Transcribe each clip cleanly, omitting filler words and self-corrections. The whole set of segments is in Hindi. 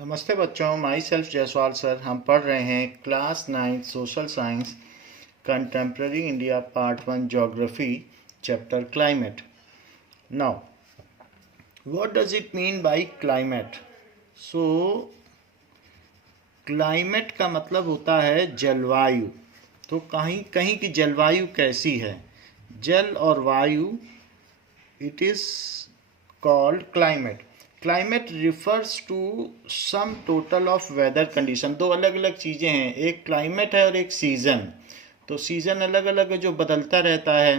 नमस्ते बच्चों, माई सेल्फ जयसवाल सर। हम पढ़ रहे हैं class 9 social science contemporary India part 1 geography chapter climate. Now what does it mean bye climate? So climate का मतलब होता है जलवायु। तो कहीं कहीं की जलवायु कैसी है, जल और वायु, it is called climate. Climate refers to some total of weather condition. दो अलग अलग चीज़ें हैं, एक क्लाइमेट है और एक सीज़न। तो सीज़न अलग अलग है जो बदलता रहता है,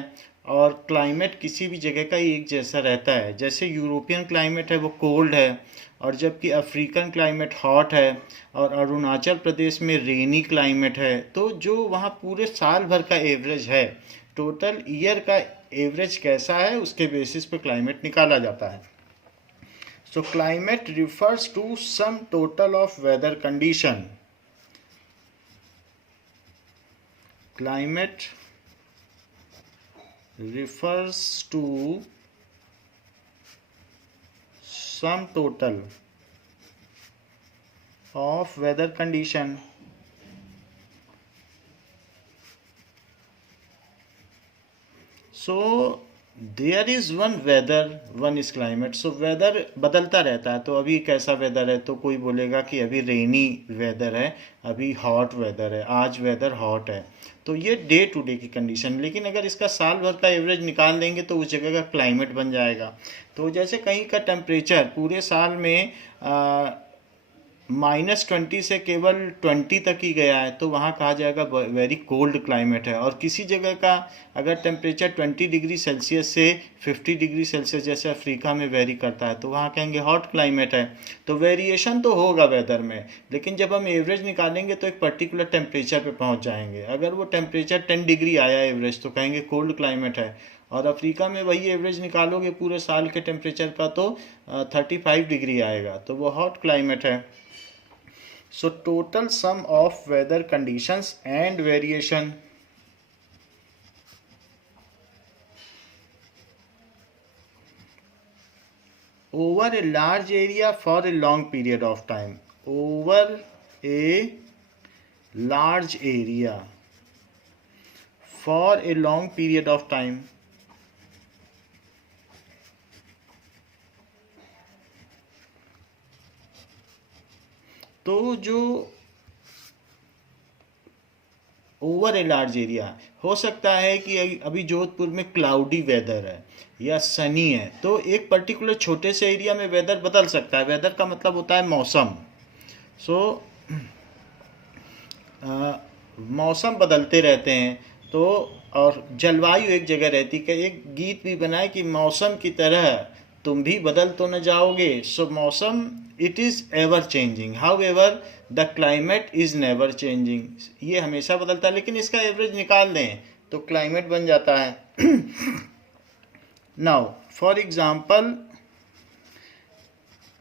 और क्लाइमेट किसी भी जगह का एक जैसा रहता है। जैसे यूरोपियन क्लाइमेट है वो कोल्ड है, और जबकि अफ्रीकन क्लाइमेट हॉट है, और अरुणाचल प्रदेश में रेनी क्लाइमेट है। तो जो वहाँ पूरे साल भर का एवरेज है, टोटल ईयर का एवरेज कैसा है, उसके बेसिस पे क्लाइमेट निकाला जाता है। So climate refers to sum total of weather condition. Climate refers to some total of weather condition. So there is one weather, one is climate. So weather बदलता रहता है। तो अभी कैसा वेदर है, तो कोई बोलेगा कि अभी रेनी वेदर है, अभी हॉट वेदर है, आज वेदर हॉट है। तो ये डे टू डे की कंडीशन। लेकिन अगर इसका साल भर का एवरेज निकाल देंगे तो उस जगह का क्लाइमेट बन जाएगा। तो जैसे कहीं का टेम्परेचर पूरे साल में -20 से केवल 20 तक ही गया है, तो वहाँ कहा जाएगा वेरी कोल्ड क्लाइमेट है। और किसी जगह का अगर टेम्परेचर 20 डिग्री सेल्सियस से 50 डिग्री सेल्सियस जैसे अफ्रीका में वेरी करता है, तो वहाँ कहेंगे हॉट क्लाइमेट है। तो वेरिएशन तो होगा वेदर में, लेकिन जब हम एवरेज निकालेंगे तो एक पर्टिकुलर टेम्परेचर पे पहुँच जाएंगे। अगर वो टेम्परेचर 10 डिग्री आया एवरेज, तो कहेंगे कोल्ड क्लाइमेट है। और अफ्रीका में वही एवरेज निकालोगे पूरे साल के टेम्परेचर का, तो 35 डिग्री आएगा, तो वो हॉट क्लाइमेट है। So total sum of weather conditions and variation. Over a large area for a long period of time. Over a large area for a long period of time. तो जो ओवर ए लार्ज एरिया, हो सकता है कि अभी जोधपुर में क्लाउडी वेदर है या सनी है, तो एक पर्टिकुलर छोटे से एरिया में वेदर बदल सकता है। वेदर का मतलब होता है मौसम। सो मौसम बदलते रहते हैं। तो और जलवायु एक जगह रहती है। एक गीत भी बनाए कि मौसम की तरह तुम भी बदल तो न जाओगे। सो मौसम it is ever changing, how ever the climate is never changing. ये हमेशा बदलता है, लेकिन इसका एवरेज निकाल दें तो क्लाइमेट बन जाता है। नाउ फॉर एग्जाम्पल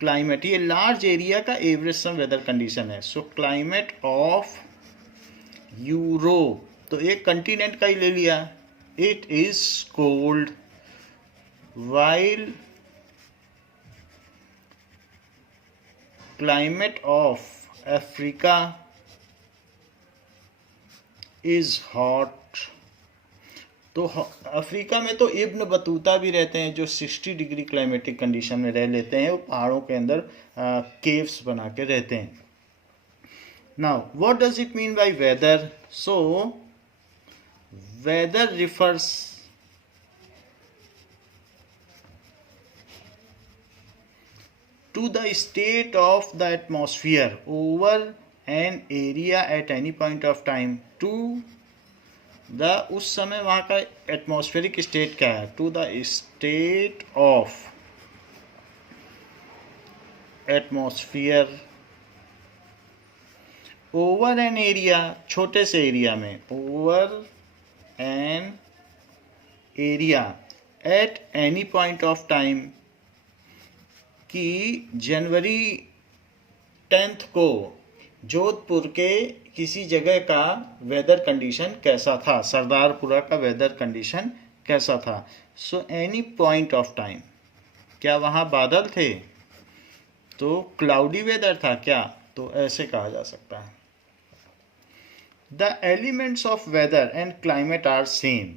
क्लाइमेट, ये लार्ज एरिया का एवरेज सम वेदर कंडीशन है। सो क्लाइमेट ऑफ यूरोप, तो एक कंटिनेंट का ही ले लिया, it is cold, while climate of Africa is hot. तो अफ्रीका में तो इब्न बतूता भी रहते हैं जो 60 डिग्री क्लाइमेटिक कंडीशन में रह लेते हैं। वो पहाड़ों के अंदर केव्स बना के रहते हैं। Now what does it mean by weather? So weather refers to the state of the atmosphere over an area at any point of time, to the उस समय वहाँ का एटमॉस्फेरिक स्टेट क्या है, to the state of atmosphere over an area, छोटे से एरिया में, over an area at any point of time, कि जनवरी 10 को जोधपुर के किसी जगह का वेदर कंडीशन कैसा था, सरदारपुरा का वेदर कंडीशन कैसा था। So any point of time, क्या वहाँ बादल थे? तो क्लाउडी वेदर था क्या, तो ऐसे कहा जा सकता है। The elements of weather and climate are same,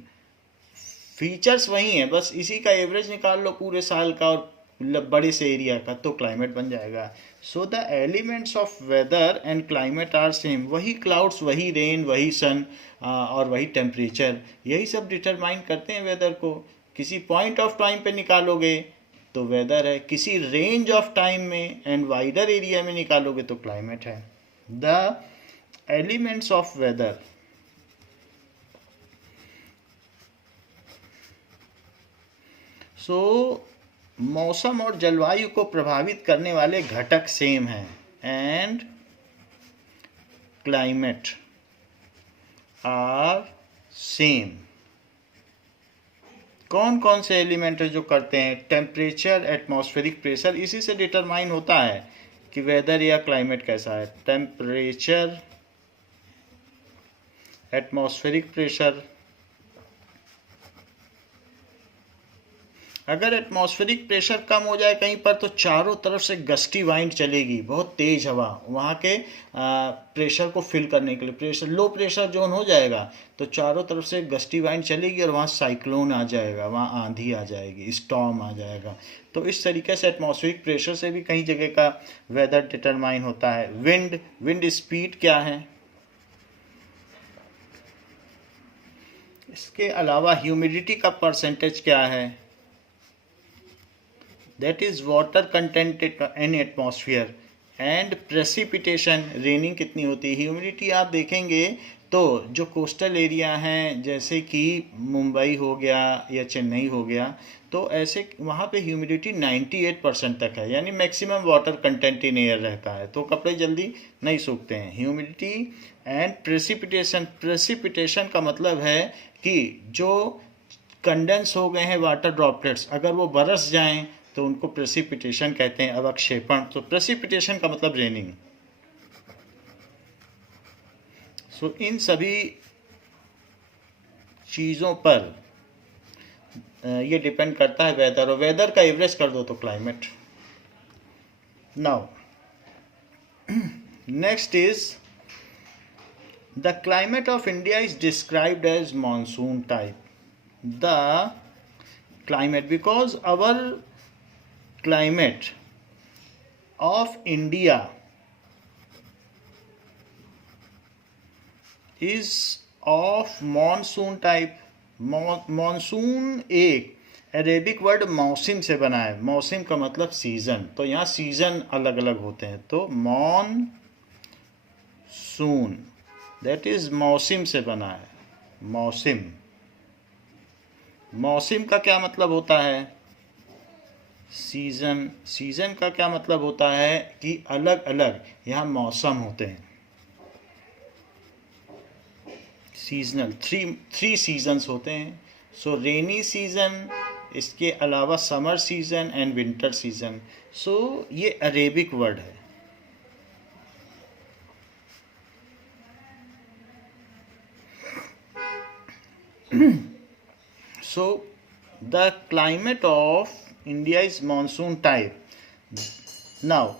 features वही हैं, बस इसी का एवरेज निकाल लो पूरे साल का और बड़े से एरिया का, तो क्लाइमेट बन जाएगा। So the elements of weather and climate are same, वही क्लाउड्स, वही रेन, वही सन और वही टेम्परेचर, यही सब डिटरमाइन करते हैं वेदर को। किसी पॉइंट ऑफ टाइम पे निकालोगे तो वेदर है, किसी रेंज ऑफ टाइम में एंड वाइडर एरिया में निकालोगे तो क्लाइमेट है। द एलिमेंट्स ऑफ वेदर, सो मौसम और जलवायु को प्रभावित करने वाले घटक सेम हैं, एंड क्लाइमेट आर सेम। कौन कौन से एलिमेंट है जो करते हैं? टेम्परेचर, एटमॉस्फेरिक प्रेशर, इसी से डिटरमाइन होता है कि वेदर या क्लाइमेट कैसा है। टेम्परेचर, एटमॉस्फेरिक प्रेशर, अगर एटमॉस्फेरिक प्रेशर कम हो जाए कहीं पर तो चारों तरफ से गस्टी वाइंड चलेगी, बहुत तेज हवा, वहाँ के प्रेशर को फिल करने के लिए। प्रेशर, लो प्रेशर जोन हो जाएगा तो चारों तरफ से गस्टी वाइंड चलेगी और वहाँ साइक्लोन आ जाएगा, वहाँ आंधी आ जाएगी, स्टॉर्म आ जाएगा। तो इस तरीके से एटमॉस्फेरिक प्रेशर से भी कई जगह का वेदर डिटरमाइन होता है। विंड, विंड स्पीड क्या है। इसके अलावा ह्यूमिडिटी का परसेंटेज क्या है, that is water content in atmosphere, and precipitation, raining कितनी होती है। ह्यूमिडिटी आप देखेंगे तो जो कोस्टल एरिया हैं जैसे कि मुंबई हो गया या चेन्नई हो गया, तो ऐसे वहाँ पे ह्यूमिडिटी 98% तक है, यानी maximum water content in air रहता है, तो कपड़े जल्दी नहीं सूखते हैं। ह्यूमिडिटी एंड प्रेसिपिटेशन, प्रेसिपिटेशन का मतलब है कि जो कंडेंस हो गए हैं वाटर ड्रॉपलेट्स, अगर वो बरस जाएं तो उनको प्रेसिपिटेशन कहते हैं, अवक्षेपण। तो प्रेसिपिटेशन का मतलब रेनिंग। सो इन सभी चीज़ों पर ये डिपेंड करता है वेदर, और वेदर का एवरेज कर दो तो climate. Now next is the climate of India is described as monsoon type. The climate, because our climate of India is of monsoon type. Monsoon एक अरेबिक वर्ड मौसम से बना है, मौसम का मतलब सीजन, तो यहाँ सीजन अलग अलग होते हैं, तो मॉनसून दैट इज मौसम से बना है। मौसम, मौसम का क्या मतलब होता है? सीजन, सीजन का क्या मतलब होता है कि अलग अलग यहाँ मौसम होते हैं। सीजनल, थ्री सीजन्स होते हैं। सो रेनी सीजन, इसके अलावा summer season and winter season. So ये अरेबिक वर्ड है। So the climate of India is monsoon type. Now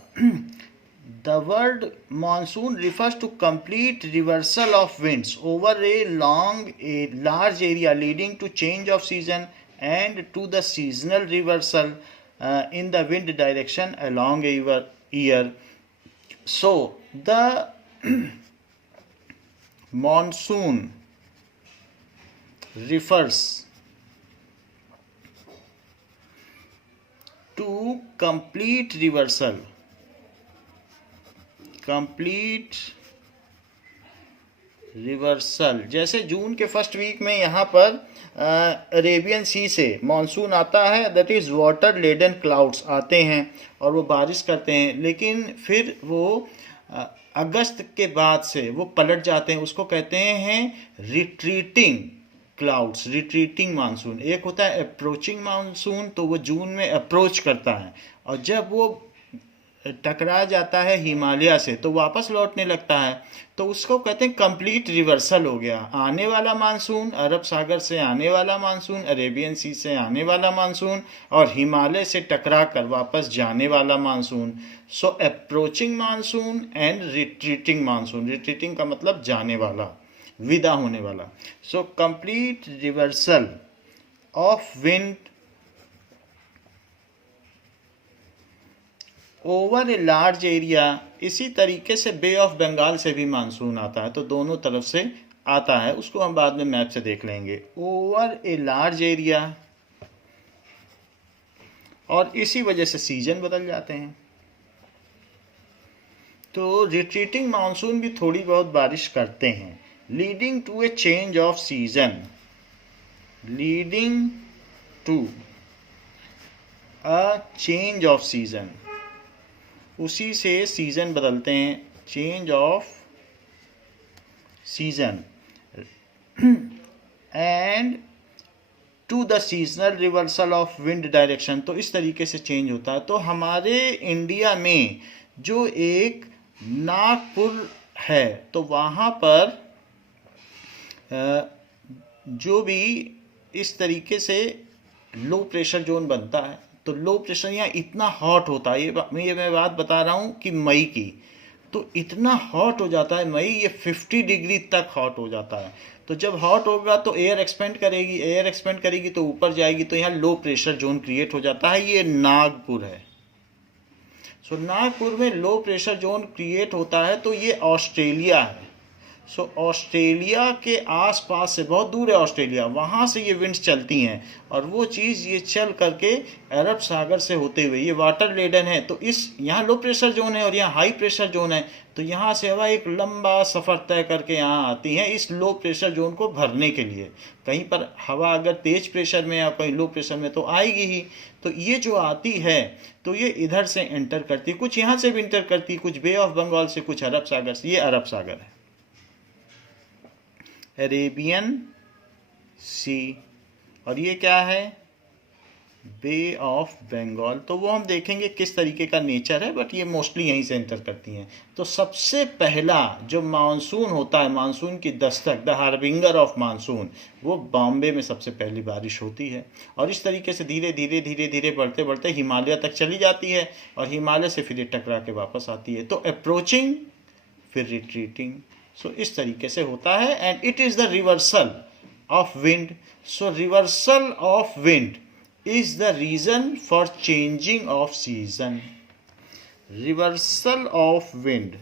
the word monsoon refers to complete reversal of winds over a large area, leading to change of season and to the seasonal reversal in the wind direction along a year. So the monsoon refers to complete reversal, जैसे जून के फर्स्ट वीक में यहाँ पर अरेबियन सी से मानसून आता है, that is water laden clouds आते हैं और वो बारिश करते हैं, लेकिन फिर वो अगस्त के बाद से वो पलट जाते हैं, उसको कहते हैं रिट्रीटिंग क्लाउड्स, रिट्रीटिंग मानसून। एक होता है अप्रोचिंग मानसून, तो वो जून में अप्रोच करता है, और जब वो टकरा जाता है हिमालय से तो वापस लौटने लगता है, तो उसको कहते हैं कंप्लीट रिवर्सल हो गया। आने वाला मानसून, अरब सागर से आने वाला मानसून, अरेबियन सी से आने वाला मानसून, और हिमालय से टकरा कर वापस जाने वाला monsoon. So approaching monsoon and retreating monsoon. Retreating का मतलब जाने वाला, विदा होने वाला। So complete reversal of wind over a large area. इसी तरीके से बे ऑफ बंगाल से भी मानसून आता है, तो दोनों तरफ से आता है, उसको हम बाद में मैप से देख लेंगे। ओवर ए लार्ज एरिया, और इसी वजह से सीजन बदल जाते हैं। तो रिट्रीटिंग मानसून भी थोड़ी बहुत बारिश करते हैं, leading to a change of season. Leading to a change of season, उसी से सीजन बदलते हैं, change of season. And to the seasonal reversal of wind direction, तो इस तरीके से चेंज होता है। तो हमारे इंडिया में जो एक नागपुर है, तो वहाँ पर जो भी इस तरीके से लो प्रेशर जोन बनता है, तो लो प्रेशर यहाँ इतना हॉट होता है, ये मैं बात बता रहा हूँ कि मई की, तो इतना हॉट हो जाता है मई, ये 50 डिग्री तक हॉट हो जाता है। तो जब हॉट होगा तो एयर एक्सपेंड करेगी, एयर एक्सपेंड करेगी तो ऊपर जाएगी, तो यहाँ लो प्रेशर जोन क्रिएट हो जाता है। ये नागपुर है। सो नागपुर में लो प्रेशर जोन क्रिएट होता है, तो ये ऑस्ट्रेलिया है। सो ऑस्ट्रेलिया के आसपास से, बहुत दूर है ऑस्ट्रेलिया, वहाँ से ये विंड्स चलती हैं, और वो चीज़ ये चल करके अरब सागर से होते हुए, ये वाटर लेडन है, तो इस यहाँ लो प्रेशर जोन है और यहाँ हाई प्रेशर जोन है, तो यहाँ से हवा एक लंबा सफ़र तय करके यहाँ आती है इस लो प्रेशर जोन को भरने के लिए। कहीं पर हवा अगर तेज प्रेशर में या कहीं लो प्रेशर में तो आएगी ही, तो ये जो आती है तो ये इधर से एंटर करती, कुछ यहाँ से भी एंटर करती, कुछ बे ऑफ बंगाल से, कुछ अरब सागर से। ये अरब सागर है, अरेबियन सी, और ये क्या है, बे ऑफ बंगाल। तो वो हम देखेंगे किस तरीके का नेचर है, बट ये मोस्टली यहीं से एंटर करती हैं। तो सबसे पहला जो मानसून होता है, मानसून की Dastak, the harbinger of monsoon, वो बॉम्बे में सबसे पहली बारिश होती है, और इस तरीके से धीरे धीरे धीरे धीरे बढ़ते बढ़ते हिमालय तक चली जाती है, और हिमालय से फिर टकरा के वापस आती है। तो अप्रोचिंग, फिर रिट्रीटिंग, सो इस तरीके से होता है। And it is the reversal of wind. So reversal of wind is the reason for changing of season. Reversal of wind,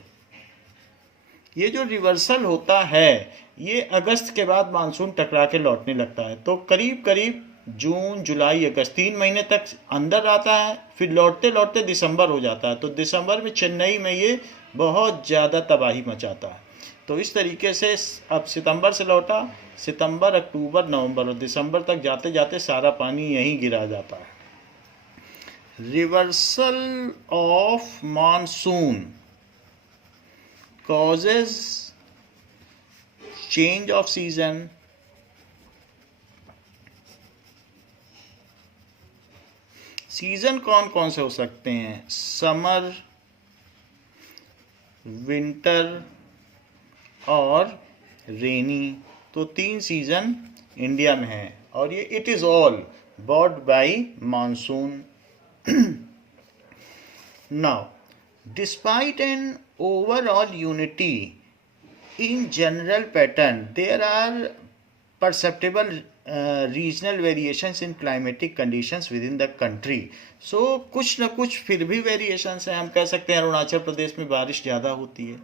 ये जो रिवर्सल होता है, ये अगस्त के बाद मानसून टकरा के लौटने लगता है, तो करीब करीब जून जुलाई अगस्त 3 महीने तक अंदर आता है, फिर लौटते लौटते दिसंबर हो जाता है। तो दिसंबर में चेन्नई में ये बहुत ज़्यादा तबाही मचाता है। तो इस तरीके से अब सितंबर से लौटा, सितंबर अक्टूबर नवंबर और दिसंबर तक जाते जाते सारा पानी यहीं गिरा जाता है। Reversal of monsoon causes change of season. Season कौन कौन से हो सकते हैं, समर, विंटर और रेनी। तो 3 सीजन इंडिया में है, और ये it is all brought by monsoon. Now despite an overall unity in general pattern, there are perceptible regional variations in climatic conditions within the country. So कुछ न कुछ फिर भी वेरिएशंस हैं। हम कह सकते हैं अरुणाचल प्रदेश में बारिश ज़्यादा होती है,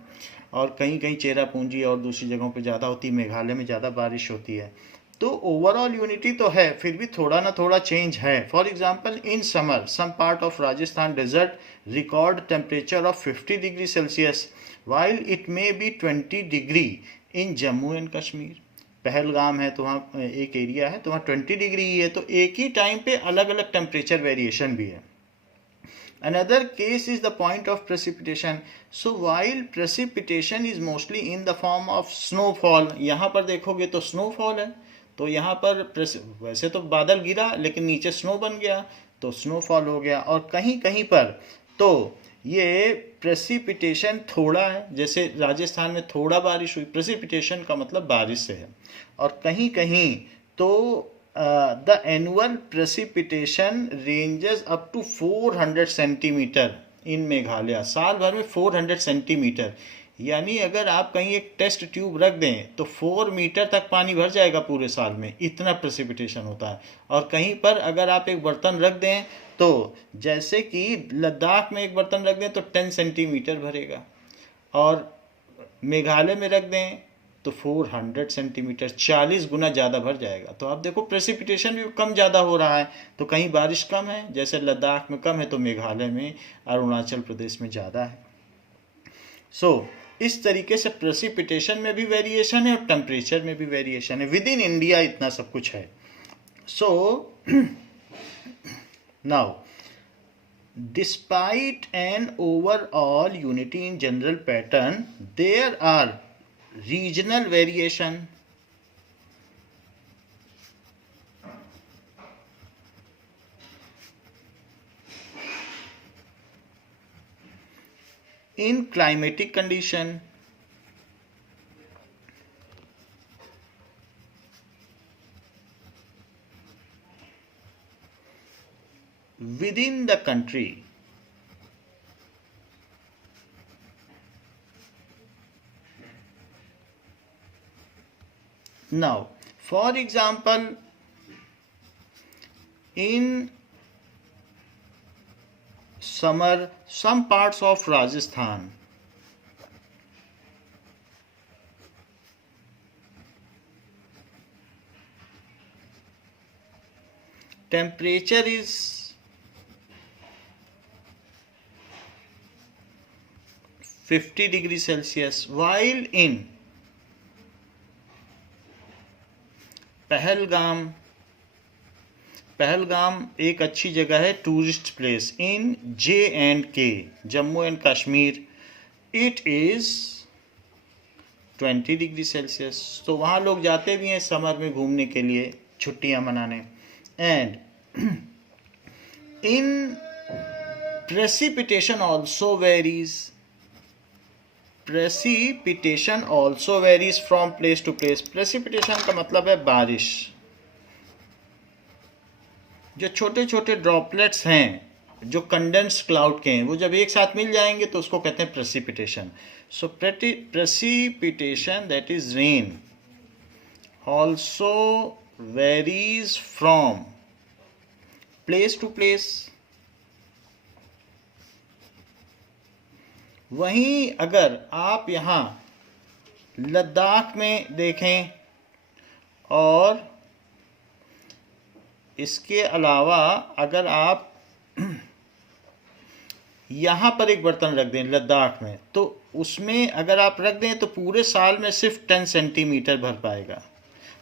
और कहीं कहीं चेरापूंजी और दूसरी जगहों पे ज़्यादा होती है, मेघालय में ज़्यादा बारिश होती है। तो ओवरऑल यूनिटी तो है, फिर भी थोड़ा ना थोड़ा चेंज है। For example in summer some part of Rajasthan desert record temperature of 50 degree Celsius while it may be 20 degree in Jammu and Kashmir. Pahalgam है तो वहाँ एक एरिया है तो वहाँ 20 डिग्री ही है, तो एक ही टाइम पे अलग अलग टेम्परेचर वेरिएशन भी है। Another case is the point of precipitation. So while precipitation is mostly in the form of snowfall, यहाँ पर देखोगे तो snowfall है, तो यहाँ पर वैसे तो बादल गिरा लेकिन नीचे स्नो बन गया तो स्नोफॉल हो गया। और कहीं कहीं पर तो ये प्रेसिपिटेशन थोड़ा है, जैसे राजस्थान में थोड़ा बारिश हुई, प्रेसिपिटेशन का मतलब बारिश से है। और कहीं कहीं तो the annual precipitation ranges up to 400 centimetre in Meghalaya. साल भर में 400 सेंटीमीटर, यानी अगर आप कहीं एक टेस्ट ट्यूब रख दें तो 4 मीटर तक पानी भर जाएगा पूरे साल में, इतना प्रेसिपिटेशन होता है। और कहीं पर अगर आप एक बर्तन रख दें तो जैसे कि लद्दाख में एक बर्तन रख दें तो 10 सेंटीमीटर भरेगा, और मेघालय में रख दें तो 400 सेंटीमीटर, 40 गुना ज़्यादा भर जाएगा। तो आप देखो प्रेसिपिटेशन भी कम ज़्यादा हो रहा है। तो कहीं बारिश कम है, जैसे लद्दाख में कम है, तो मेघालय में, अरुणाचल प्रदेश में ज़्यादा है। इस तरीके से प्रेसिपिटेशन में भी वेरिएशन है और टेम्परेचर में भी वेरिएशन है। विद इन इंडिया इतना सब कुछ है। Now despite an overall unity in general pattern, there are regional variation. In climatic condition, within the country. Now, for example, in summer, some parts of Rajasthan, temperature is 50 degrees Celsius, while in Pahalgam एक अच्छी जगह है, tourist place in J&K, Jammu and Kashmir, it is 20 degree Celsius. तो वहाँ लोग जाते भी हैं समर में घूमने के लिए, छुट्टियाँ मनाने। And in precipitation also varies. Precipitation also varies from place to place. Precipitation का मतलब है बारिश। जो छोटे छोटे ड्रॉपलेट्स हैं, जो कंडेंस्ड क्लाउड के हैं, वो जब एक साथ मिल जाएंगे तो उसको कहते हैं precipitation. So precipitation, that is rain, also varies from place to place. वहीं अगर आप यहाँ लद्दाख में देखें और इसके अलावा अगर आप यहाँ पर एक बर्तन रख दें लद्दाख में, तो उसमें अगर आप रख दें तो पूरे साल में सिर्फ 10 सेंटीमीटर भर पाएगा।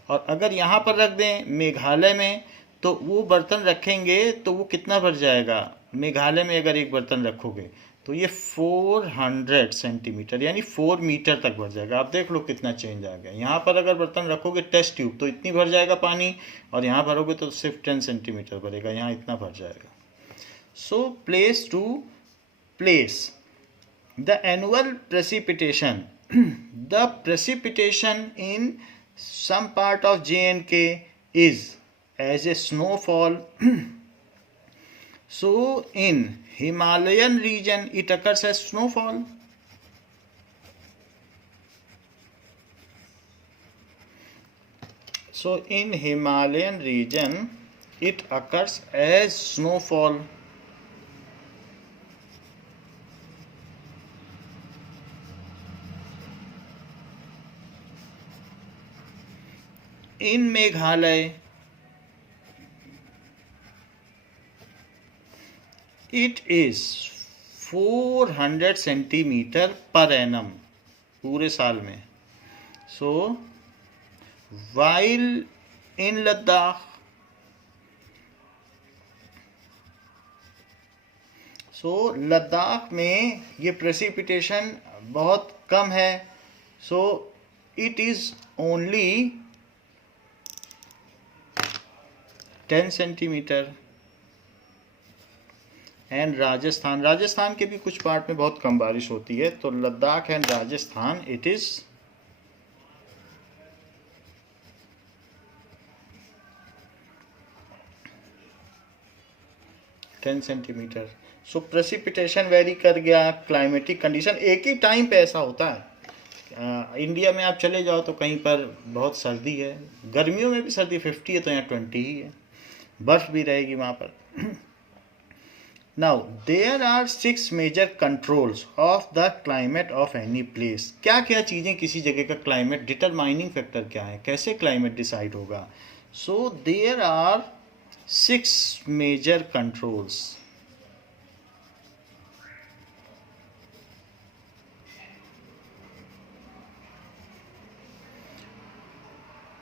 और अगर यहाँ पर रख दें मेघालय में, तो वो बर्तन रखेंगे तो वो कितना भर जाएगा। मेघालय में अगर एक बर्तन रखोगे तो ये 400 सेंटीमीटर यानी 4 मीटर तक भर जाएगा। आप देख लो कितना चेंज आ गया। यहाँ पर अगर बर्तन रखोगे टेस्ट ट्यूब तो इतनी भर जाएगा पानी, और यहाँ भरोगे तो सिर्फ 10 सेंटीमीटर भरेगा, यहाँ इतना भर जाएगा। So place to place, the annual precipitation, the precipitation in some part of J&K is as a snowfall. So in Himalayan region it occurs as snowfall. So in Himalayan region it occurs as snowfall. In Meghalaya it is 400 centimetre per annum पूरे साल में। So while in Ladakh, Ladakh में ये प्रेसिपिटेशन बहुत कम है। सो it is only 10 centimetre. And Rajasthan, Rajasthan के भी कुछ पार्ट में बहुत कम बारिश होती है, तो Ladakh and Rajasthan it is 10 centimetre. So precipitation very कर गया, क्लाइमेटिक कंडीशन एक ही टाइम पे ऐसा होता है। इंडिया में आप चले जाओ तो कहीं पर बहुत सर्दी है, गर्मियों में भी सर्दी 50 है तो यहाँ 20 ही है, बर्फ भी रहेगी वहाँ पर। Now there are 6 major controls of the climate of any place. क्या क्या चीज़ें किसी जगह का क्लाइमेट, डिटरमाइनिंग फैक्टर क्या है, कैसे क्लाइमेट डिसाइड होगा। So there are 6 major controls.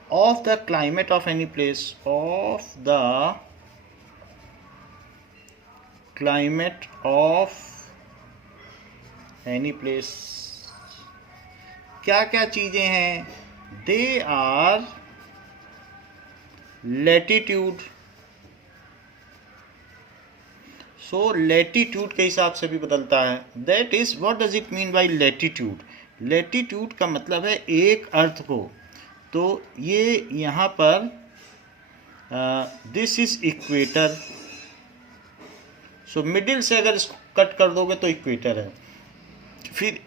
Of the climate of any place, of the climate of any place, क्या क्या चीजें हैं। They are latitude, so latitude के हिसाब से भी बदलता है। That is what does it mean by latitude. Latitude का मतलब है एक अर्थ को, तो ये यहाँ पर this is equator, so middle से अगर इसको कट कर दोगे तो इक्वेटर है। फिर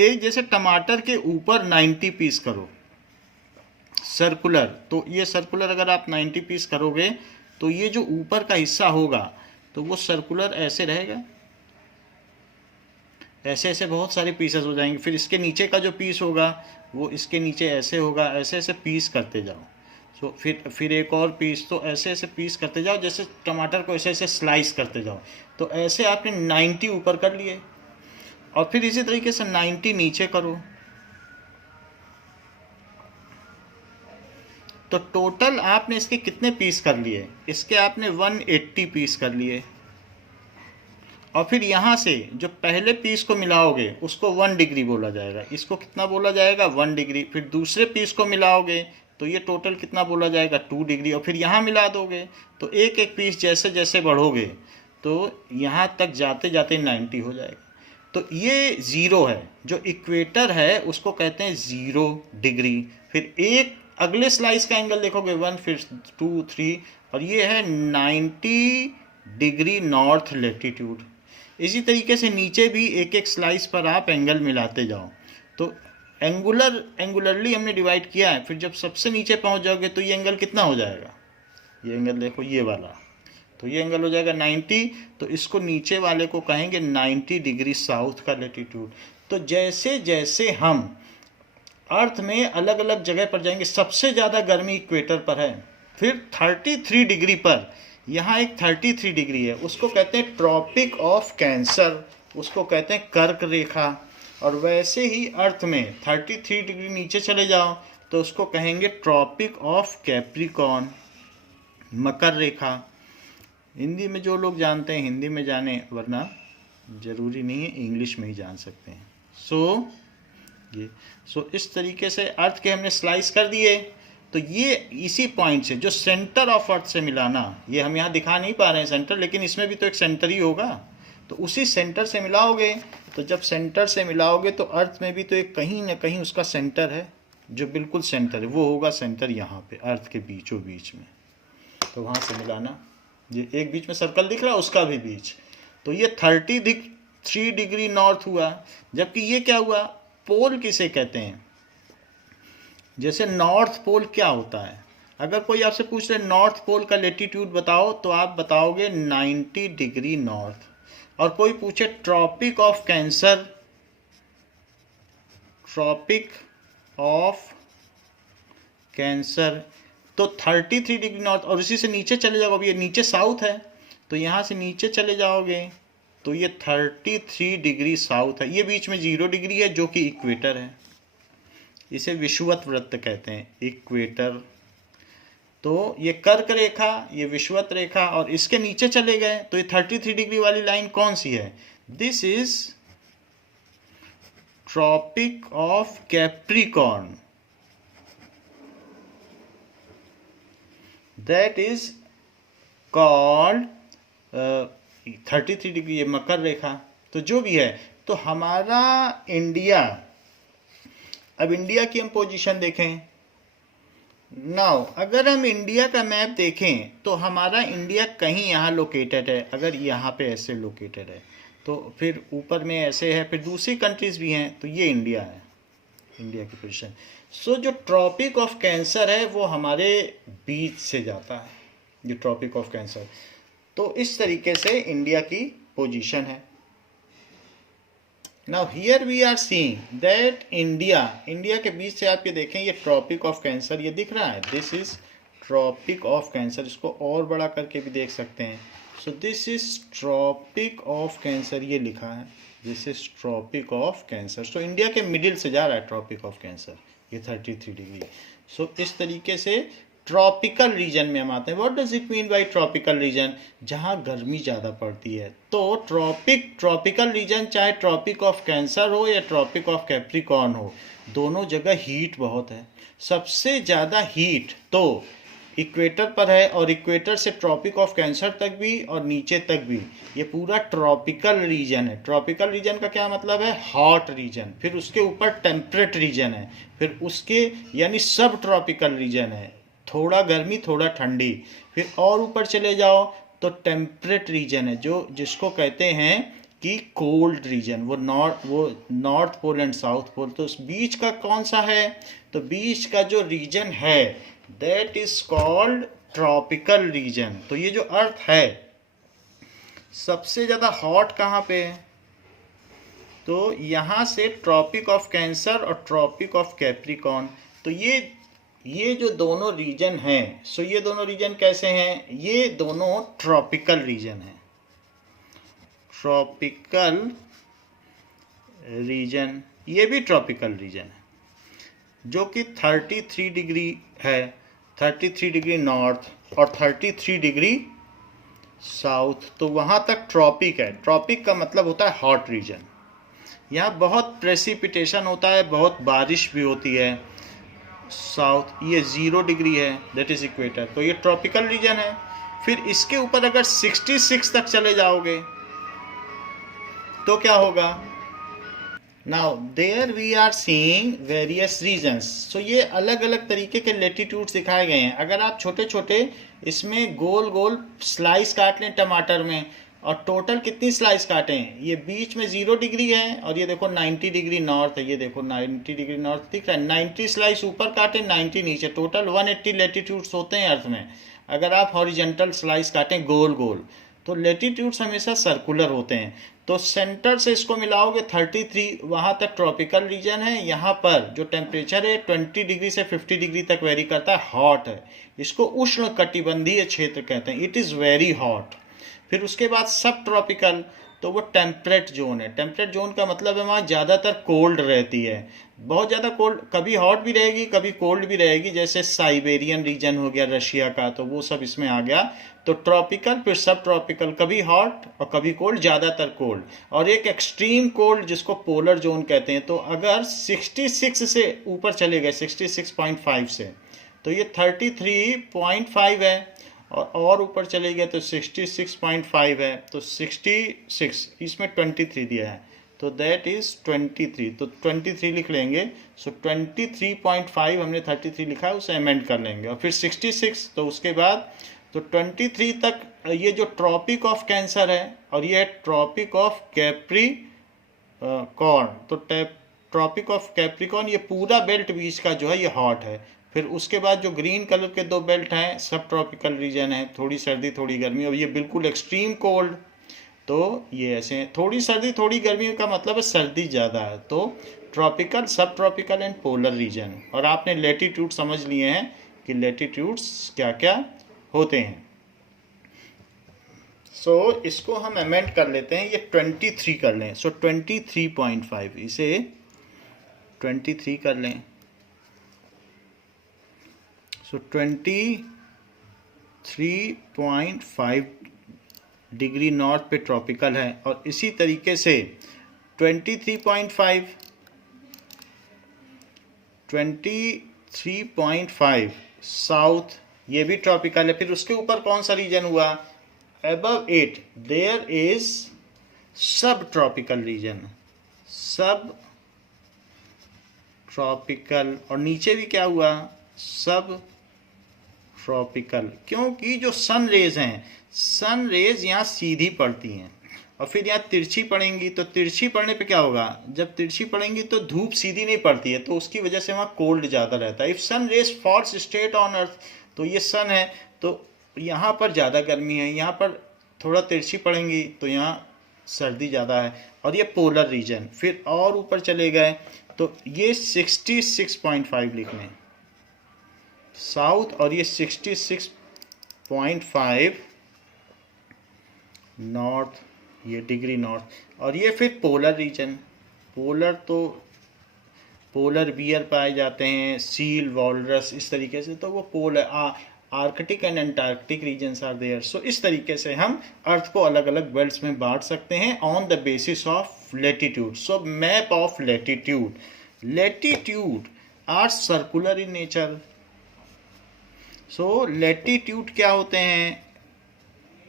एक जैसे टमाटर के ऊपर 90 पीस करो सर्कुलर, तो ये सर्कुलर अगर आप 90 पीस करोगे तो ये जो ऊपर का हिस्सा होगा तो वो सर्कुलर ऐसे रहेगा, ऐसे ऐसे बहुत सारे पीसेस हो जाएंगे। फिर इसके नीचे का जो पीस होगा वो इसके नीचे ऐसे होगा, ऐसे ऐसे पीस करते जाओ। सो फिर एक और पीस, तो ऐसे ऐसे पीस करते जाओ, जैसे टमाटर को ऐसे ऐसे स्लाइस करते जाओ। तो ऐसे आपने 90 ऊपर कर लिए और फिर इसी तरीके से 90 नीचे करो, तो टोटल आपने इसके कितने पीस कर लिए, इसके आपने 180 पीस कर लिए। और फिर यहाँ से जो पहले पीस को मिलाओगे उसको 1 डिग्री बोला जाएगा, इसको कितना बोला जाएगा 1 डिग्री। फिर दूसरे पीस को मिलाओगे तो ये टोटल कितना बोला जाएगा 2 डिग्री। और फिर यहाँ मिला दोगे तो एक एक पीस जैसे जैसे बढ़ोगे तो यहाँ तक जाते जाते 90 हो जाएगा। तो ये ज़ीरो है, जो इक्वेटर है उसको कहते हैं 0 डिग्री। फिर एक अगले स्लाइस का एंगल देखोगे 1, फिर 2, 3, और ये है 90 डिग्री नॉर्थ लेटीट्यूड। इसी तरीके से नीचे भी एक एक स्लाइस पर आप एंगल मिलाते जाओ। तो एंगुलरली हमने डिवाइड किया है, फिर जब सबसे नीचे पहुंच जाओगे तो ये एंगल कितना हो जाएगा, ये एंगल देखो ये वाला, तो ये एंगल हो जाएगा 90। तो इसको नीचे वाले को कहेंगे 90 डिग्री साउथ का लेटीट्यूड। तो जैसे जैसे हम अर्थ में अलग अलग जगह पर जाएंगे, सबसे ज़्यादा गर्मी इक्वेटर पर है, फिर 33 डिग्री पर, यहाँ एक 33 डिग्री है, उसको कहते हैं ट्रॉपिक ऑफ कैंसर, उसको कहते हैं कर्क रेखा। और वैसे ही अर्थ में 33 डिग्री नीचे चले जाओ तो उसको कहेंगे ट्रॉपिक ऑफ कैप्रिकॉर्न, मकर रेखा। हिंदी में जो लोग जानते हैं हिंदी में जाने, वरना ज़रूरी नहीं है इंग्लिश में ही जान सकते हैं। सो इस तरीके से अर्थ के हमने स्लाइस कर दिए। तो ये इसी पॉइंट से जो सेंटर ऑफ अर्थ से मिलाना, ये हम यहाँ दिखा नहीं पा रहे हैं सेंटर, लेकिन इसमें भी तो एक सेंटर ही होगा, तो उसी सेंटर से मिलाओगे। तो जब सेंटर से मिलाओगे तो अर्थ में भी तो एक कहीं ना कहीं उसका सेंटर है, जो बिल्कुल सेंटर है, वो होगा सेंटर यहाँ पे अर्थ के बीचों बीच में। तो वहाँ से मिलाना, ये एक बीच में सर्कल दिख रहा है उसका भी बीच, तो ये 33 डिग्री नॉर्थ हुआ। जबकि ये क्या हुआ, पोल किसे कहते हैं, जैसे नॉर्थ पोल क्या होता है, अगर कोई आपसे पूछ रहे नॉर्थ पोल का लेटीट्यूड बताओ तो आप बताओगे 90 डिग्री नॉर्थ। और कोई पूछे Tropic of Cancer, Tropic of Cancer, तो 33 डिग्री नॉर्थ। और इसी से नीचे चले जाओगे, अब ये नीचे साउथ है तो यहाँ से नीचे चले जाओगे तो ये 33 डिग्री साउथ है। ये बीच में 0 डिग्री है जो कि इक्वेटर है, इसे विषुवत वृत्त कहते हैं, इक्वेटर। तो ये कर्क रेखा, ये विषुवत रेखा, और इसके नीचे चले गए तो ये 33 डिग्री वाली लाइन कौन सी है, this is Tropic of Capricorn, that is called 33 degree ये मकर रेखा। तो जो भी है, तो हमारा इंडिया, अब इंडिया की हम पोजीशन देखें। नाउ अगर हम इंडिया का मैप देखें तो हमारा इंडिया कहीं यहाँ लोकेटेड है। अगर यहाँ पे ऐसे लोकेटेड है तो फिर ऊपर में ऐसे है, फिर दूसरी कंट्रीज भी हैं, तो ये इंडिया है, इंडिया की पोजीशन। सो जो ट्रॉपिक ऑफ कैंसर है वो हमारे बीच से जाता है, जो ट्रॉपिक ऑफ कैंसर। तो इस तरीके से इंडिया की पोजीशन है। Now here we are seeing that India के बीच से आप ये देखें, ये ट्रॉपिक ऑफ कैंसर ये दिख रहा है, this is Tropic of Cancer. इसको और बड़ा करके भी देख सकते हैं। So this is Tropic of Cancer, ये लिखा है, this is Tropic of Cancer. So India के मिडिल से जा रहा है ट्रॉपिक ऑफ कैंसर, ये 33 डिग्री। सो इस तरीके से ट्रॉपिकल रीजन में हम आते हैं। What does it mean bye tropical region? जहां गर्मी ज़्यादा पड़ती है। तो ट्रॉपिकल रीजन, चाहे ट्रॉपिक ऑफ कैंसर हो या ट्रॉपिक ऑफ कैप्रिकॉर्न हो, दोनों जगह हीट बहुत है। सबसे ज़्यादा हीट तो इक्वेटर पर है, और इक्वेटर से ट्रॉपिक ऑफ कैंसर तक भी और नीचे तक भी ये पूरा ट्रॉपिकल रीजन है। ट्रॉपिकल रीजन का क्या मतलब है? Hot reason. फिर उसके ऊपर टेम्परेट रीजन है, फिर उसके यानी सब ट्रॉपिकल रीजन है, थोड़ा गर्मी थोड़ा ठंडी। फिर और ऊपर चले जाओ तो टेम्परेट रीजन है, जो जिसको कहते हैं कि कोल्ड रीजन, वो north pole and south pole. तो उस बीच का कौन सा है? तो बीच का जो रीजन है that is called tropical region. तो ये जो अर्थ है सबसे ज़्यादा हॉट कहाँ पे है? तो यहाँ से ट्रॉपिक ऑफ कैंसर और ट्रॉपिक ऑफ कैप्रिकॉर्न। तो ये जो दोनों रीजन हैं, सो ये दोनों रीजन कैसे हैं? ये दोनों ट्रॉपिकल रीजन हैं, ट्रॉपिकल रीजन। ये भी ट्रॉपिकल रीजन है जो कि 33 डिग्री है, 33 डिग्री नॉर्थ और 33 डिग्री साउथ। तो वहाँ तक ट्रॉपिक है। ट्रॉपिक का मतलब होता है हॉट रीजन। यहाँ बहुत प्रेसिपिटेशन होता है, बहुत बारिश भी होती है। साउथ ये 0 डिग्री है, दैट इज इक्वेटर। तो ये ट्रॉपिकल रीजन है। फिर इसके ऊपर अगर 66 तक चले जाओगे तो क्या होगा? Now there we are seeing various regions. So ये अलग अलग तरीके के लेटीट्यूड्स दिखाए गए हैं। अगर आप छोटे छोटे इसमें गोल गोल स्लाइस काट लें टमाटर में, और टोटल कितनी स्लाइस काटें? ये बीच में 0 डिग्री है, और ये देखो 90 डिग्री नॉर्थ है, ये देखो 90 डिग्री नॉर्थ दिख रहा है। 90 स्लाइस ऊपर काटें, 90 नीचे, टोटल 180 लेटीट्यूड्स होते हैं अर्थ में। अगर आप हॉरिजेंटल स्लाइस काटें गोल गोल, तो लेटीट्यूड्स हमेशा सर्कुलर होते हैं। तो सेंटर से इसको मिलाओगे 33, वहाँ तक ट्रॉपिकल रीजन है। यहाँ पर जो टेम्परेचर है 20 डिग्री से 50 डिग्री तक वेरी करता है, हॉट है। इसको उष्ण कटिबंधीय क्षेत्र कहते हैं, इट इज़ वेरी हॉट। फिर उसके बाद सब ट्रॉपिकल, तो वो टेम्परेट जोन है। टेम्परेट जोन का मतलब है वहाँ ज़्यादातर कोल्ड रहती है, बहुत ज़्यादा कोल्ड, कभी हॉट भी रहेगी कभी कोल्ड भी रहेगी। जैसे साइबेरियन रीजन हो गया रशिया का, तो वो सब इसमें आ गया। तो ट्रॉपिकल फिर सब ट्रॉपिकल, कभी हॉट और कभी कोल्ड, ज़्यादातर कोल्ड। और एक एक्सट्रीम कोल्ड जिसको पोलर जोन कहते हैं। तो अगर 66 से ऊपर चले गए 66.5 से, तो ये 33.5 है, और ऊपर चले गए तो 66.5 है। तो 66 इसमें 23 दिया है, तो दैट इज 23। तो 23 लिख लेंगे। सो 23.5 हमने 33 लिखा है, उसे अमेंड कर लेंगे। और फिर 66, तो उसके बाद तो 23 तक ये जो ट्रॉपिक ऑफ कैंसर है, और ये ट्रॉपिक ऑफ कैप्रिकॉर्न। तो ट्रॉपिक ऑफ कैप्रिकॉर्न, ये पूरा बेल्ट बीच का जो है ये हॉट है। फिर उसके बाद जो ग्रीन कलर के 2 बेल्ट हैं सब ट्रॉपिकल रीजन है, थोड़ी सर्दी थोड़ी गर्मी। और ये बिल्कुल एक्सट्रीम कोल्ड, तो ये ऐसे थोड़ी सर्दी थोड़ी गर्मी का मतलब है सर्दी ज़्यादा है। तो ट्रॉपिकल, सब ट्रॉपिकल एंड पोलर रीजन। और आपने लेटीट्यूड समझ लिए हैं कि लेटीट्यूड्स क्या क्या होते हैं। सो इसको हम अमेंड कर लेते हैं, ये 23 कर लें। सो 23.5, इसे 23 कर लें। सो 23.5 डिग्री नॉर्थ पे ट्रॉपिकल है। और इसी तरीके से 23.5 साउथ, ये भी ट्रॉपिकल है। फिर उसके ऊपर कौन सा रीजन हुआ? above it there is subtropical region, सब ट्रॉपिकल, और नीचे भी क्या हुआ, सब ट्रॉपिकल, क्योंकि जो सन रेज हैं, सन रेज यहाँ सीधी पड़ती हैं और फिर यहाँ तिरछी पड़ेंगी, तो तिरछी पड़ने पे क्या होगा, जब तिरछी पड़ेंगी तो धूप सीधी नहीं पड़ती है, तो उसकी वजह से वहाँ कोल्ड ज़्यादा रहता है। If sun rays falls straight on earth, तो ये सन है तो यहाँ पर ज़्यादा गर्मी है, यहाँ पर थोड़ा तिरछी पड़ेंगी तो यहाँ सर्दी ज़्यादा है, और ये पोलर रीजन। फिर और ऊपर चले गए तो ये 66.5 लिख लें साउथ, और ये 66.5 नॉर्थ, ये डिग्री नॉर्थ, और ये फिर पोलर रीजन। पोलर तो पोलर बियर पाए जाते हैं, सील, वॉलरस, इस तरीके से, तो वो polar, Arctic and Antarctic regions are there. So इस तरीके से हम अर्थ को अलग अलग बेल्ट्स में बांट सकते हैं on the basis of latitude. So map of latitude, latitude are circular in nature. So latitude क्या होते हैं,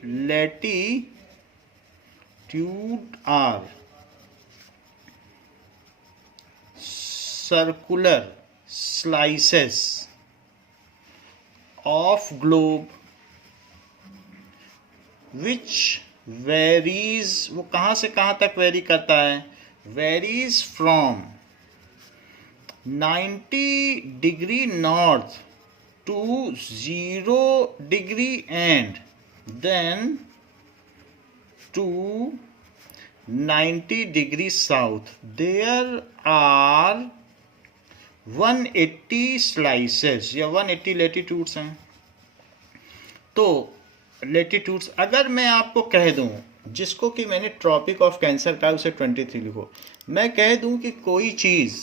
latitude are circular slices of globe which varies, वो कहाँ से कहाँ तक वेरी करता है, varies from 90 degree north to 0 degree and then to 90 degrees south. There are 180 slices या 180 लेटीट्यूड्स हैं। तो लेटीट्यूड्स अगर मैं आपको कह दूं, जिसको कि मैंने ट्रॉपिक ऑफ कैंसर कहा उसे 23 लिखो, मैं कह दूं कि कोई चीज़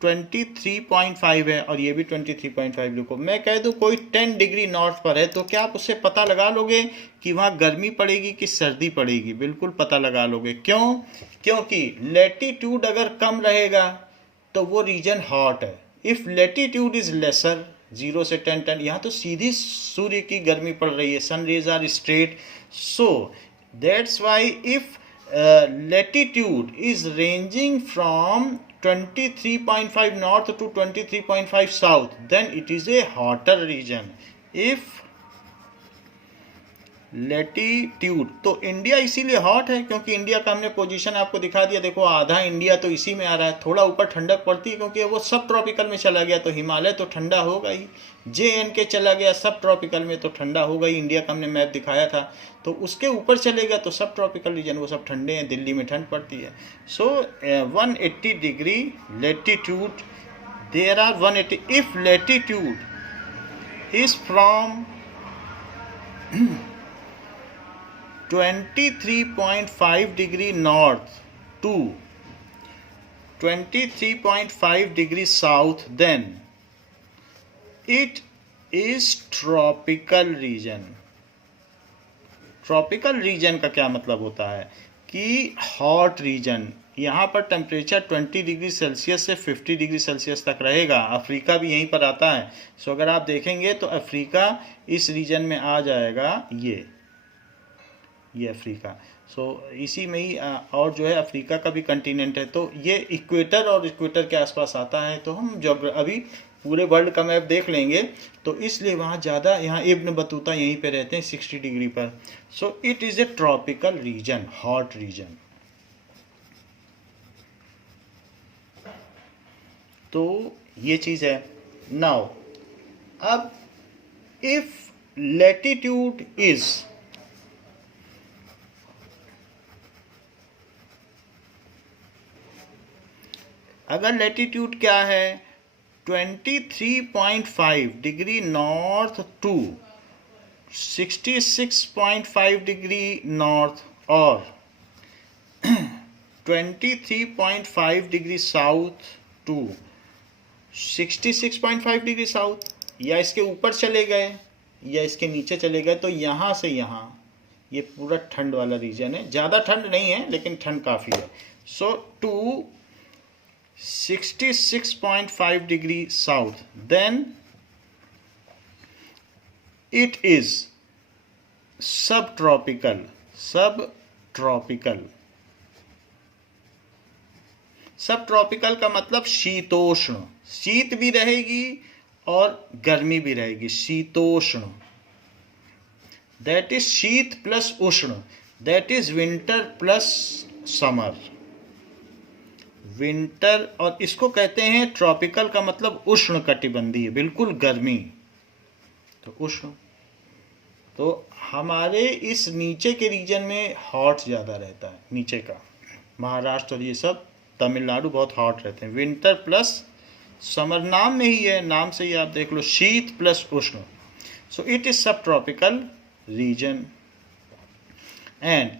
23.5 है और ये भी 23.5 लिखो, मैं कह दूं कोई 10 डिग्री नॉर्थ पर है, तो क्या आप उससे पता लगा लोगे कि वहाँ गर्मी पड़ेगी कि सर्दी पड़ेगी? बिल्कुल पता लगा लोगे। क्यों? क्योंकि लेटीट्यूड अगर कम रहेगा तो वो रीजन हॉट है। इफ़ लेटीट्यूड इज लेसर 0 से 10, यहाँ तो सीधी सूर्य की गर्मी पड़ रही है, sun rays are straight. So that's why if latitude is ranging from 23.5 north to 23.5 south, then it is a hotter region. If latitude, तो इंडिया इसीलिए हॉट है क्योंकि इंडिया का हमने पोजीशन आपको दिखा दिया, देखो आधा इंडिया तो इसी में आ रहा है। थोड़ा ऊपर ठंडक पड़ती है क्योंकि वो सब ट्रॉपिकल में चला गया, तो हिमालय तो ठंडा होगा ही, JNK चला गया सब ट्रॉपिकल में तो ठंडा होगा ही। इंडिया का हमने मैप दिखाया था, तो उसके ऊपर चलेगा तो सब ट्रॉपिकल रीजन वो सब ठंडे हैं, दिल्ली में ठंड पड़ती है। So 180 degree latitude, there are 180। If latitude is from 23.5 degree north to 23.5 degree south, then it is tropical region. Tropical region का क्या मतलब होता है कि हॉट रीजन, यहाँ पर टेम्परेचर 20 डिग्री सेल्सियस से 50 डिग्री सेल्सियस तक रहेगा। अफ्रीका भी यहीं पर आता है। सो अगर आप देखेंगे तो अफ्रीका इस रीजन में आ जाएगा, ये अफ्रीका। सो इसी में ही और जो है अफ्रीका का भी कंटिनेंट है, तो ये इक्वेटर और इक्वेटर के आसपास आता है। तो हम जब अभी पूरे वर्ल्ड का मैप देख लेंगे तो इसलिए वहाँ ज़्यादा, यहाँ इब्न बतूता यहीं पे रहते हैं 60 डिग्री पर। So it is a tropical region, hot region. तो ये चीज़ है। नाउ अब इफ लेटीट्यूड इज अगर लेटीट्यूड क्या है 23.5 degree north to 66.5 degree north और 23.5 degree south to 66.5 degree south, या इसके ऊपर चले गए या इसके नीचे चले गए, तो यहाँ से यहाँ ये पूरा ठंड वाला रीजन है। ज़्यादा ठंड नहीं है लेकिन ठंड काफ़ी है। So to 66.5 degree south, then it is subtropical, subtropical. Subtropical का मतलब शीतोष्ण, शीत भी रहेगी और गर्मी भी रहेगी, शीतोष्ण। दैट इज शीत प्लस उष्ण, that is winter plus summer. Winter, और इसको कहते हैं ट्रॉपिकल का मतलब उष्ण कटिबंधीय, बिल्कुल गर्मी, तो उष्ण। तो हमारे इस नीचे के रीजन में हॉट ज़्यादा रहता है, नीचे का महाराष्ट्र और ये सब, तमिलनाडु बहुत हॉट रहते हैं। विंटर प्लस समर नाम में ही है, नाम से ही आप देख लो, शीत प्लस उष्ण। सो इट इज सब tropical region. And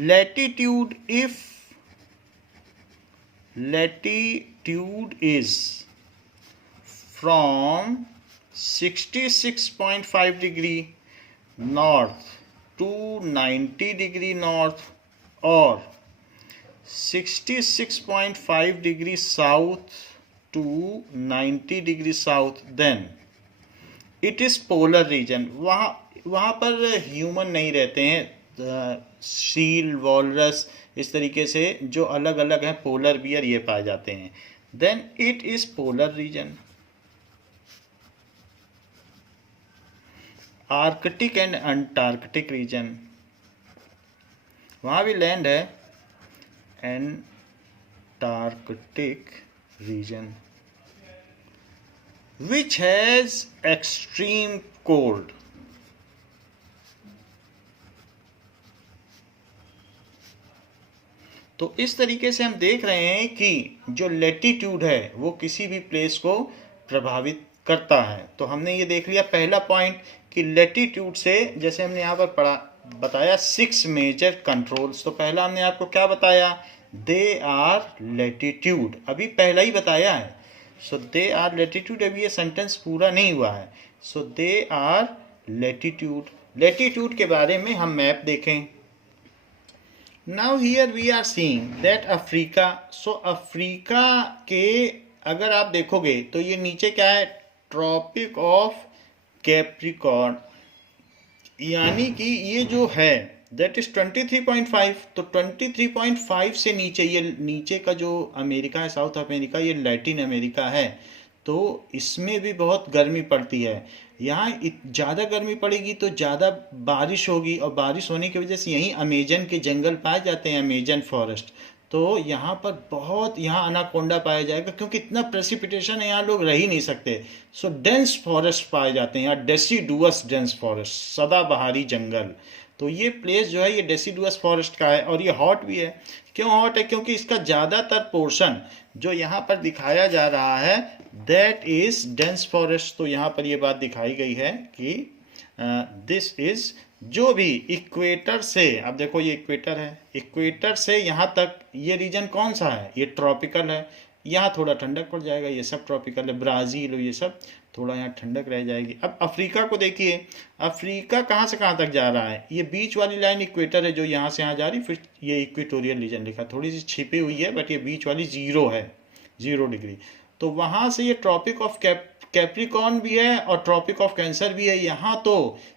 latitude, if latitude is from 66.5 degree north to 90 degree north or 66.5 degree south to 90 degree south, then it is polar region। वहाँ पर ह्यूमन नहीं रहते हैं, सील, वॉलरस, इस तरीके से जो अलग अलग हैं, पोलर बियर, ये पाए जाते हैं। Then it is polar region. Arctic and Antarctic region, वहाँ भी लैंड है, Antarctic region which has extreme cold. तो इस तरीके से हम देख रहे हैं कि जो लेटीट्यूड है वो किसी भी प्लेस को प्रभावित करता है। तो हमने ये देख लिया पहला पॉइंट कि लेटीट्यूड से, जैसे हमने यहाँ पर पढ़ा बताया 6 मेजर कंट्रोल्स। तो पहला हमने आपको क्या बताया, दे आर लेटीट्यूड, अभी पहला ही बताया है। सो दे आर लेटीट्यूड, अभी ये सेंटेंस पूरा नहीं हुआ है। सो दे आर लेटीट्यूड। लेटीट्यूड के बारे में हम मैप देखें। Now here we are seeing that Africa, so Africa के अगर आप देखोगे तो ये नीचे क्या है, ट्रॉपिक ऑफ कैप्रिकॉर्न, यानी कि ये जो है दैट इज 23.5। तो 23.5 से नीचे, ये नीचे का जो अमेरिका है, साउथ अमेरिका, ये लैटिन अमेरिका है, तो इसमें भी बहुत गर्मी पड़ती है। यहाँ ज़्यादा गर्मी पड़ेगी तो ज़्यादा बारिश होगी, और बारिश होने की वजह से यहीं अमेजन के जंगल पाए जाते हैं, अमेजन फॉरेस्ट। तो यहाँ पर बहुत, यहाँ अनाकोंडा पाया जाएगा, क्योंकि इतना प्रेसिपिटेशन है, यहाँ लोग रह ही नहीं सकते। सो डेंस फॉरेस्ट पाए जाते हैं यहाँ, डेसिडुअस डेंस फॉरेस्ट, सदाबहारी जंगल। तो ये प्लेस जो है ये डेसिडुअस फॉरेस्ट का है, और ये हॉट भी है। क्यों हॉट है, क्योंकि इसका ज़्यादातर पोर्शन जो यहाँ पर दिखाया जा रहा है दैट इज डेंस फॉरेस्ट। तो यहाँ पर ये बात दिखाई गई है कि दिस इज, जो भी इक्वेटर से, अब देखो ये इक्वेटर है, इक्वेटर से यहाँ तक ये रीजन कौन सा है, ये ट्रॉपिकल है। यहाँ थोड़ा ठंडक पड़ जाएगा, ये सब ट्रॉपिकल है, ब्राज़ील ये सब थोड़ा यहाँ ठंडक रह जाएगी। अब अफ्रीका को देखिए, अफ्रीका कहाँ से कहाँ तक जा रहा है, ये बीच वाली लाइन इक्वेटर है जो यहाँ से यहाँ जा रही, फिर ये इक्वेटोरियल रीजन लिखा, थोड़ी सी छिपी हुई है, बट ये बीच वाली 0 है, 0 डिग्री। तो वहाँ से ये ट्रॉपिक ऑफ कैप्रिकॉर्न भी है और ट्रॉपिक ऑफ कैंसर भी है। यहाँ तो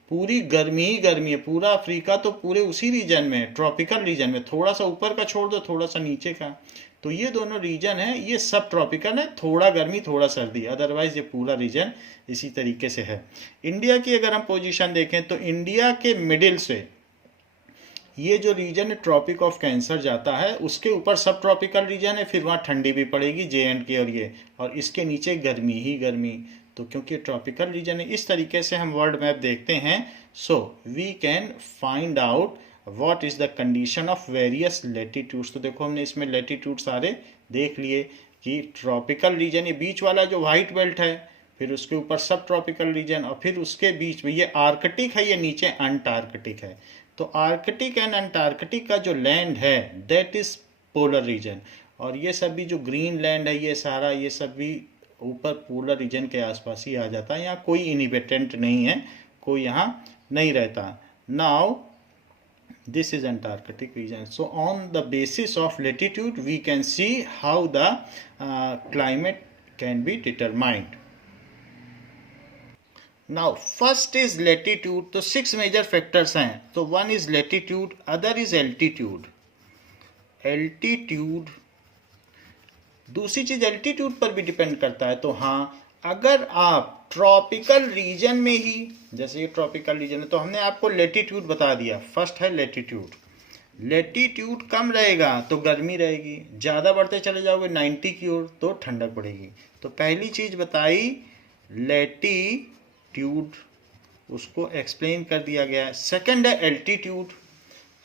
पूरी गर्मी ही गर्मी है, पूरा अफ्रीका तो पूरे उसी रीजन में, ट्रॉपिकल रीजन में, थोड़ा सा ऊपर का छोड़ दो, थोड़ा सा नीचे का। तो ये दोनों रीजन है, ये सब ट्रॉपिकल है, थोड़ा गर्मी थोड़ा सर्दी, अदरवाइज ये पूरा रीजन इसी तरीके से है। इंडिया की अगर हम पोजीशन देखें तो इंडिया के मिडिल से ये जो रीजन है ट्रॉपिक ऑफ कैंसर जाता है, उसके ऊपर सब ट्रॉपिकल रीजन है, फिर वहाँ ठंडी भी पड़ेगी, JNK और ये, और इसके नीचे गर्मी ही गर्मी। तो क्योंकि ट्रॉपिकल रीजन है, इस तरीके से हम वर्ल्ड मैप देखते हैं। So we can find out what is the condition of various latitudes. तो देखो हमने इसमें लेटीट्यूड सारे देख लिए कि ट्रॉपिकल रीजन ये बीच वाला जो व्हाइट बेल्ट है, फिर उसके ऊपर सब ट्रॉपिकल रीजन, और फिर उसके बीच में ये आर्कटिक है, ये नीचे अंटार्कटिक है। तो आर्कटिक एंड अंटार्कटिक का जो लैंड है दैट इज पोलर रीजन, और ये सब भी जो ग्रीन लैंड है ये सारा, ये सब भी ऊपर पोलर रीजन के आसपास ही आ जाता है। यहाँ कोई इनहिबिटेंट नहीं है, कोई यहाँ नहीं रहता। Now this is Antarctic region. So on the basis of latitude we can see how the climate can be determined. Now first is latitude, तो 6 मेजर फैक्टर्स हैं, तो one is latitude, other is altitude. Altitude, दूसरी चीज एल्टीट्यूड पर भी डिपेंड करता है। तो हाँ, अगर आप ट्रॉपिकल रीजन में ही, जैसे ये ट्रॉपिकल रीजन है, तो हमने आपको लेटीट्यूड बता दिया, फर्स्ट है लेटीट्यूड। लेटीट्यूड कम रहेगा तो गर्मी रहेगी, ज़्यादा बढ़ते चले जाओगे 90 की ओर तो ठंडक बढ़ेगी। तो पहली चीज़ बताई लेटीट्यूड, उसको एक्सप्लेन कर दिया गया है। सेकंड है एल्टीट्यूड,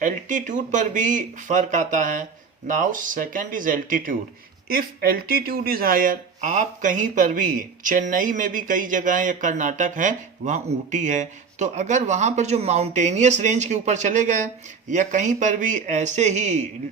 एल्टीट्यूड पर भी फर्क आता है। Now second is altitude. If altitude is higher, आप कहीं पर भी, चेन्नई में भी कई जगह है या कर्नाटक है, वहाँ ऊटी है, तो अगर वहाँ पर जो माउंटेनियस रेंज के ऊपर चले गए या कहीं पर भी ऐसे ही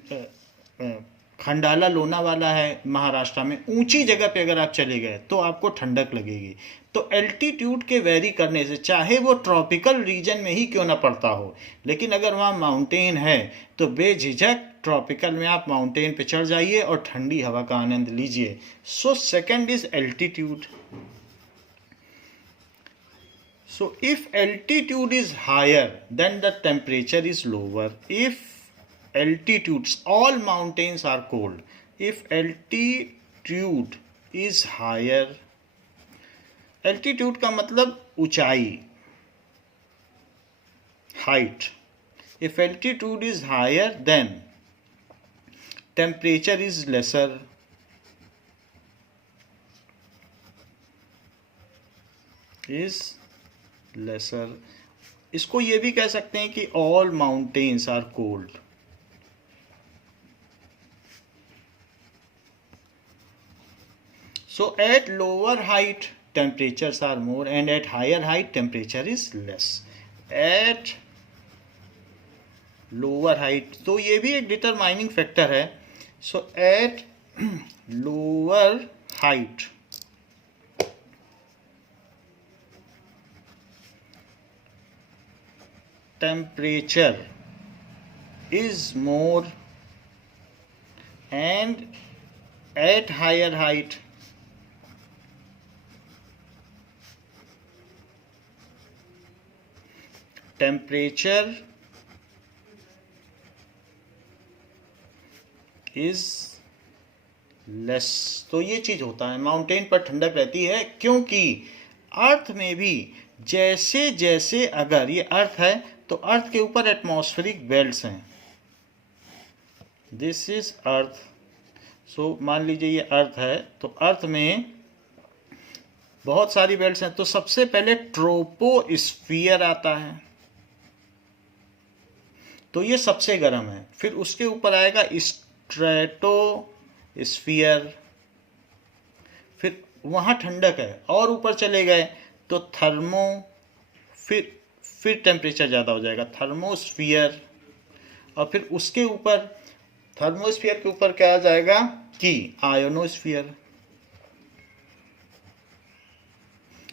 खंडाला लोनावाला है महाराष्ट्र में, ऊंची जगह पे अगर आप चले गए तो आपको ठंडक लगेगी। तो एल्टीट्यूड के वेरी करने से, चाहे वो ट्रॉपिकल रीजन में ही क्यों ना पड़ता हो, लेकिन अगर वहाँ माउंटेन है तो बेझिझक ट्रॉपिकल में आप माउंटेन पे चढ़ जाइए और ठंडी हवा का आनंद लीजिए। So second is altitude. So if altitude is higher, then the temperature is lower. If altitudes, all mountains are cold. If altitude is higher, altitude का मतलब ऊंचाई, height. If altitude is higher, then temperature is lesser. Is lesser. इसको ये भी कह सकते हैं कि all mountains are cold. So at lower height temperatures are more and at higher height temperature is less. At lower height, तो ये भी एक डिटरमाइनिंग फैक्टर है। So at lower height temperature is more and at higher height temperature is less। तो ये चीज होता है, माउंटेन पर ठंडक रहती है क्योंकि अर्थ में भी जैसे जैसे, अगर ये अर्थ है तो अर्थ के ऊपर एटमॉस्फेरिक बेल्ट्स हैं, दिस इज अर्थ। सो मान लीजिए ये अर्थ है, तो अर्थ में बहुत सारी बेल्ट्स हैं। तो सबसे पहले ट्रोपोस्फियर आता है, तो ये सबसे गर्म है। फिर उसके ऊपर आएगा स्ट्रेटोस्फियर, फिर वहाँ ठंडक है, और ऊपर चले गए तो थर्मो, फिर टेम्परेचर ज़्यादा हो जाएगा, थर्मोस्फियर। और फिर उसके ऊपर, थर्मोस्फियर के ऊपर क्या आ जाएगा कि आयोनोस्फियर।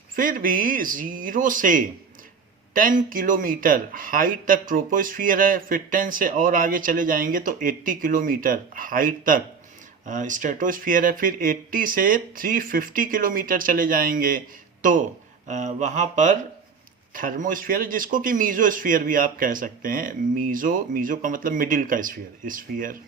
फिर भी 0 से 10 किलोमीटर हाइट तक ट्रोपोस्फियर है, फिर 10 से और आगे चले जाएंगे तो 80 किलोमीटर हाइट तक स्ट्रेटोस्फियर है, फिर 80 से 350 किलोमीटर चले जाएंगे तो वहाँ पर थर्मोस्फियर, जिसको कि मीजोस्फियर भी आप कह सकते हैं। मीजो का मतलब मिडिल का स्फीयर।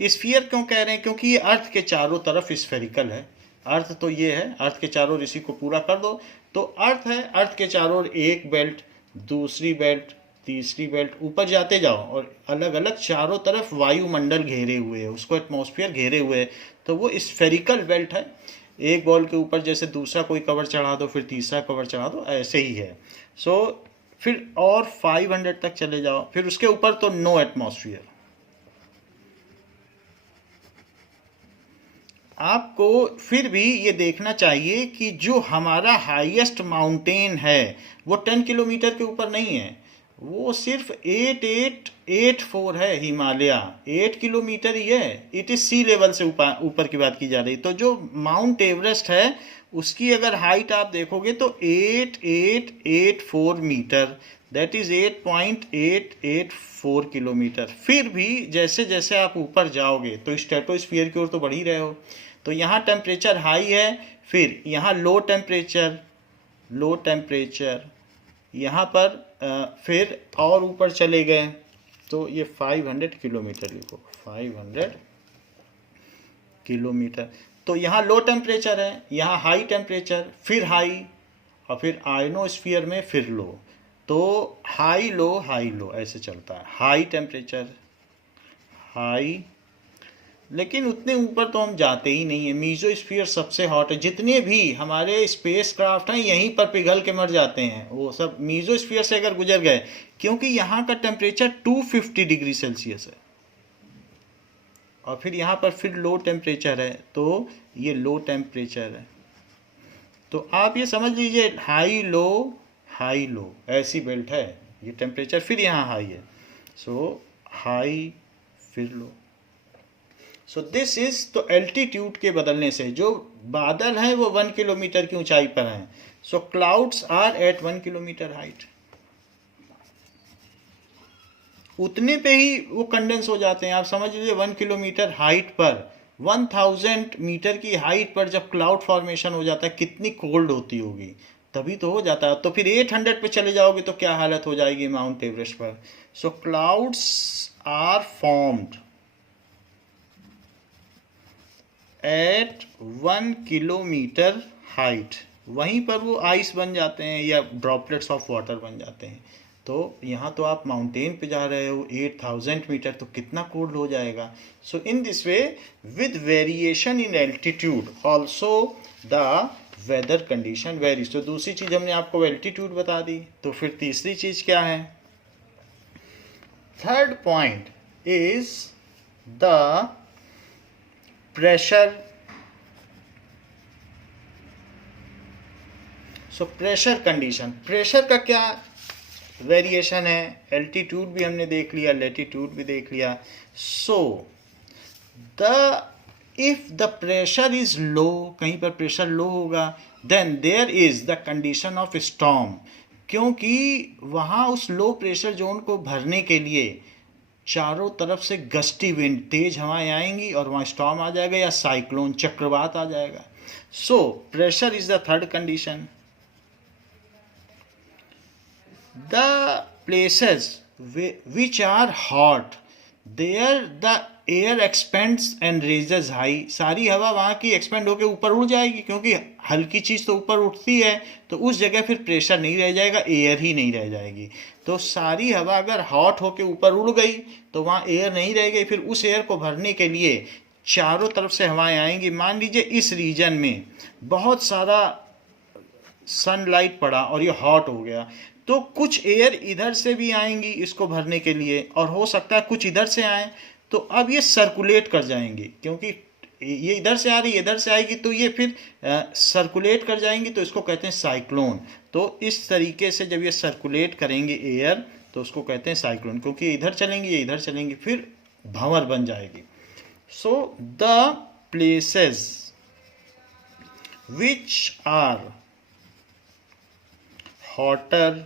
स्फीयर क्यों कह रहे हैं? क्योंकि ये अर्थ के चारों तरफ स्फेरिकल है। अर्थ तो ये है, अर्थ के चारों इसी को पूरा कर दो तो अर्थ है, अर्थ के चारों एक बेल्ट, दूसरी बेल्ट, तीसरी बेल्ट, ऊपर जाते जाओ और अलग अलग चारों तरफ वायुमंडल घेरे हुए है, उसको एटमॉस्फेयर घेरे हुए है, तो वो स्फेरिकल बेल्ट है। एक बॉल के ऊपर जैसे दूसरा कोई कवर चढ़ा दो, फिर तीसरा कवर चढ़ा दो, ऐसे ही है। फिर और 500 तक चले जाओ, फिर उसके ऊपर तो नो एटमॉस्फेयर। आपको फिर भी ये देखना चाहिए कि जो हमारा हाईएस्ट माउंटेन है वो 10 किलोमीटर के ऊपर नहीं है, वो सिर्फ 8884 है, हिमालय 8 किलोमीटर ही है। इट इज सी लेवल से ऊपर की बात की जा रही। तो जो माउंट एवरेस्ट है उसकी अगर हाइट आप देखोगे तो 8884 मीटर, दैट इज 8.884 किलोमीटर। फिर भी जैसे जैसे आप ऊपर जाओगे तो स्ट्रेटोस्फीयर की ओर तो बढ़ ही रहे हो। तो यहाँ टेम्परेचर हाई है, फिर यहाँ लो टेम्परेचर, लो टेम्परेचर, यहाँ पर फिर और ऊपर चले गए तो ये 500 किलोमीटर लिखो, 500 किलोमीटर। तो यहाँ लो टेम्परेचर है, यहाँ हाई टेम्परेचर, फिर हाई, और फिर आयनोस्फीयर में फिर लो। तो हाई लो ऐसे चलता है, हाई टेम्परेचर, हाई, लेकिन उतने ऊपर तो हम जाते ही नहीं है। मीजोस्फीयर सबसे हॉट है, जितने भी हमारे स्पेस क्राफ्ट हैं यहीं पर पिघल के मर जाते हैं, वो सब मीजोस्फीयर से अगर गुजर गए, क्योंकि यहाँ का टेम्परेचर 250 डिग्री सेल्सियस है, और फिर यहाँ पर फिर लो टेम्परेचर है, तो ये लो टेम्परेचर है। तो आप ये समझ लीजिए हाई लो ऐसी बेल्ट है, ये टेम्परेचर फिर यहाँ हाई है, सो हाई फिर लो। सो दिस इज, तो एल्टीट्यूड के बदलने से जो बादल हैं वो 1 किलोमीटर की ऊंचाई पर हैं। So clouds are at 1 kilometre height, उतने पे ही वो कंडेंस हो जाते हैं। आप समझ लीजिए 1 किलोमीटर हाइट पर, 1000 मीटर की हाइट पर जब क्लाउड फॉर्मेशन हो जाता है, कितनी कोल्ड होती होगी, तभी तो हो जाता है। तो फिर 800 पे चले जाओगे तो क्या हालत हो जाएगी माउंट एवरेस्ट पर। So clouds are formed at 1 kilometre height, वहीं पर वो आइस बन जाते हैं या ड्रॉपलेट्स ऑफ वाटर बन जाते हैं। तो यहाँ तो आप माउंटेन पे जा रहे हो 8000 मीटर, तो कितना कोल्ड हो जाएगा। So in this way with variation in altitude also the weather condition varies. तो दूसरी चीज़ हमने आपको एल्टीट्यूड बता दी, तो फिर तीसरी चीज़ क्या है, third point is the pressure. So pressure condition, pressure का क्या वेरिएशन है, एल्टीट्यूड भी हमने देख लिया, लेटीट्यूड भी देख लिया। So the if the pressure is low, कहीं पर प्रेशर लो होगा, then there is the condition of storm, क्योंकि वहाँ उस लो प्रेशर जोन को भरने के लिए चारों तरफ से गस्टी विंड, तेज हवाएं आएंगी और वहाँ स्टॉर्म आ जाएगा या साइक्लोन, चक्रवात आ जाएगा। So pressure is the third condition. The places which are hot, there the air expands and raises high, सारी हवा वहाँ की एक्सपेंड होकर ऊपर उड़ जाएगी, क्योंकि हल्की चीज़ तो ऊपर उठती है, तो उस जगह फिर प्रेशर नहीं रह जाएगा, एयर ही नहीं रह जाएगी। तो सारी हवा अगर हॉट होकर ऊपर उड़ गई तो वहाँ एयर नहीं रह गई, फिर उस एयर को भरने के लिए चारों तरफ से हवाएं आएंगी। मान लीजिए इस रीजन में बहुत सारा सनलाइट पड़ा और ये हॉट हो गया, तो कुछ एयर इधर से भी आएंगी इसको भरने के लिए, और हो सकता है कुछ इधर से आए, तो अब ये सर्कुलेट कर जाएंगी, क्योंकि ये इधर से आ रही है इधर से आएगी, तो ये फिर सर्कुलेट कर जाएंगी, तो इसको कहते हैं साइक्लोन। तो इस तरीके से जब ये सर्कुलेट करेंगे एयर, तो उसको कहते हैं साइक्लोन, क्योंकि इधर चलेंगी ये इधर चलेंगी, फिर भंवर बन जाएगी। So the places which are hotter,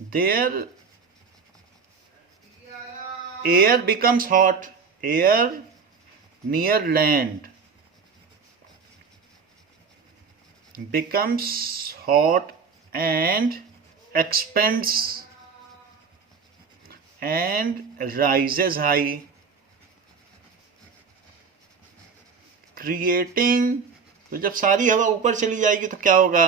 there air becomes hot, air near land becomes hot and expands and rises high, creating, तो जब सारी हवा ऊपर चली जाएगी तो क्या होगा,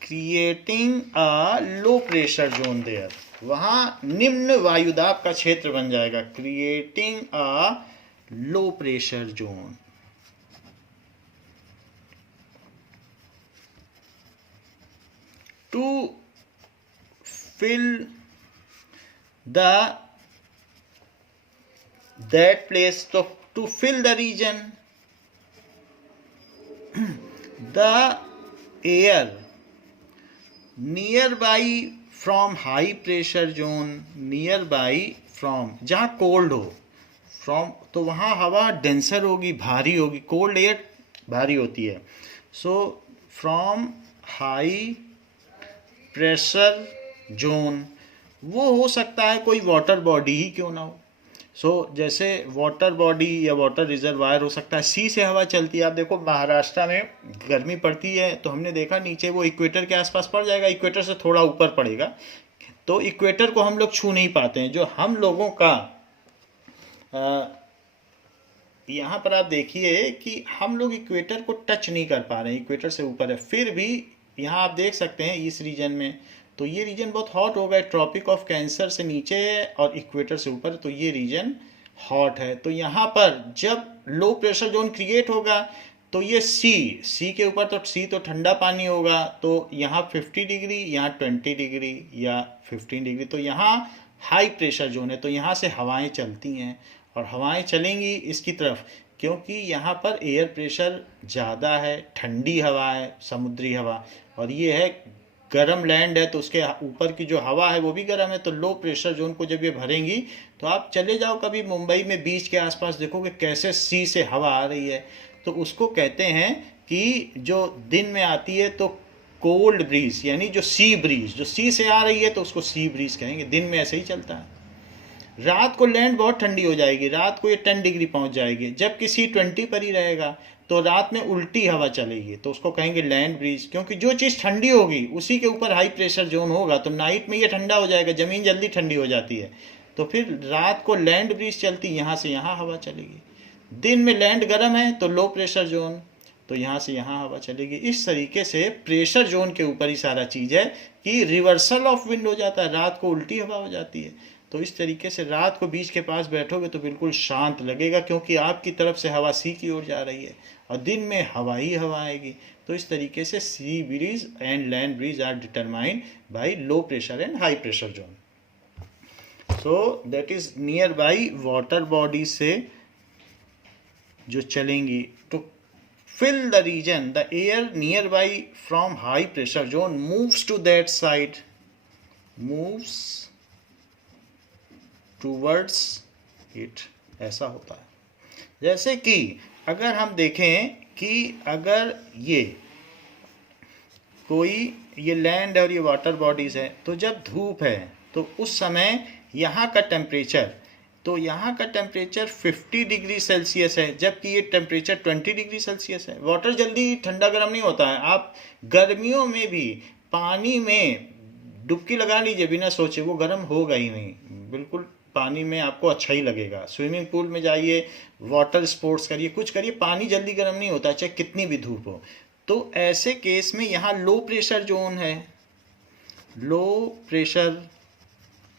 creating a low pressure zone there, वहाँ निम्न वायुदाब का क्षेत्र बन जाएगा, creating a low pressure zone. To fill the that place, तो to fill the region, the air near by from high pressure zone, near by from, जहाँ कोल्ड हो, फ्रॉम तो वहाँ हवा डेंसर होगी, भारी होगी, कोल्ड एयर भारी होती है। So from high pressure zone, वो हो सकता है कोई वाटर बॉडी ही क्यों ना हो। जैसे वाटर बॉडी या वाटर रिजर्वायर हो सकता है, सी से हवा चलती है। आप देखो महाराष्ट्र में गर्मी पड़ती है तो हमने देखा नीचे वो इक्वेटर के आसपास पड़ जाएगा, इक्वेटर से थोड़ा ऊपर पड़ेगा, तो इक्वेटर को हम लोग छू नहीं पाते हैं। जो हम लोगों का यहाँ पर आप देखिए कि हम लोग इक्वेटर को टच नहीं कर पा रहे हैं, इक्वेटर से ऊपर है, फिर भी यहाँ आप देख सकते हैं इस रीजन में, तो ये रीजन बहुत हॉट हो गया, ट्रॉपिक ऑफ कैंसर से नीचे है और इक्वेटर से ऊपर, तो ये रीजन हॉट है। तो यहाँ पर जब लो प्रेशर जोन क्रिएट होगा तो ये सी के ऊपर, तो सी तो ठंडा पानी होगा, तो यहाँ 50 डिग्री, यहाँ 20 डिग्री या 15 डिग्री, तो यहाँ हाई प्रेशर जोन है, तो यहाँ से हवाएं चलती हैं और हवाएं चलेंगी इसकी तरफ, क्योंकि यहाँ पर एयर प्रेशर ज़्यादा है, ठंडी हवा है, समुद्री हवा, और ये है गर्म लैंड है, तो उसके ऊपर की जो हवा है वो भी गर्म है। तो लो प्रेशर जोन को जब ये भरेंगी तो आप चले जाओ कभी मुंबई में बीच के आसपास, देखोगे कैसे सी से हवा आ रही है, तो उसको कहते हैं कि जो दिन में आती है तो कोल्ड ब्रीज, यानी जो सी ब्रीज जो सी से आ रही है तो उसको सी ब्रीज कहेंगे, दिन में ऐसे ही चलता है। रात को लैंड बहुत ठंडी हो जाएगी, रात को ये 10 डिग्री पहुंच जाएगी, जबकि सी 20 पर ही रहेगा, तो रात में उल्टी हवा चलेगी, तो उसको कहेंगे लैंड ब्रीज, क्योंकि जो चीज़ ठंडी होगी उसी के ऊपर हाई प्रेशर जोन होगा, तो नाइट में ये ठंडा हो जाएगा, ज़मीन जल्दी ठंडी हो जाती है, तो फिर रात को लैंड ब्रीज चलती, यहाँ से यहाँ हवा चलेगी। दिन में लैंड गर्म है तो लो प्रेशर जोन, तो यहाँ से यहाँ हवा चलेगी। इस तरीके से प्रेशर जोन के ऊपर ही सारा चीज़ है कि रिवर्सल ऑफ विंड हो जाता है, रात को उल्टी हवा हो जाती है। तो इस तरीके से रात को बीच के पास बैठोगे तो बिल्कुल शांत लगेगा, क्योंकि आपकी तरफ से हवा सी की ओर जा रही है और दिन में हवा ही हवा आएगी। तो इस तरीके से sea breeze and land breeze are determined by low pressure and high pressure zone. So that is near by water body से जो चलेंगी तो fill the region, the air nearby from high pressure zone moves to that side, moves towards it, ऐसा होता है। जैसे कि अगर हम देखें कि अगर ये कोई ये लैंड और ये वाटर बॉडीज है, तो जब धूप है तो उस समय यहाँ का टेम्परेचर, तो यहाँ का टेम्परेचर 50 डिग्री सेल्सियस है, जबकि ये टेम्परेचर 20 डिग्री सेल्सियस है। वाटर जल्दी ठंडा गर्म नहीं होता है। आप गर्मियों में भी पानी में डुबकी लगा लीजिए बिना सोचे, वो गर्म होगा ही नहीं, बिल्कुल पानी में आपको अच्छा ही लगेगा। स्विमिंग पूल में जाइए, वाटर स्पोर्ट्स करिए, कुछ करिए, पानी जल्दी गर्म नहीं होता चाहे कितनी भी धूप हो। तो ऐसे केस में यहाँ लो प्रेशर जोन है, लो प्रेशर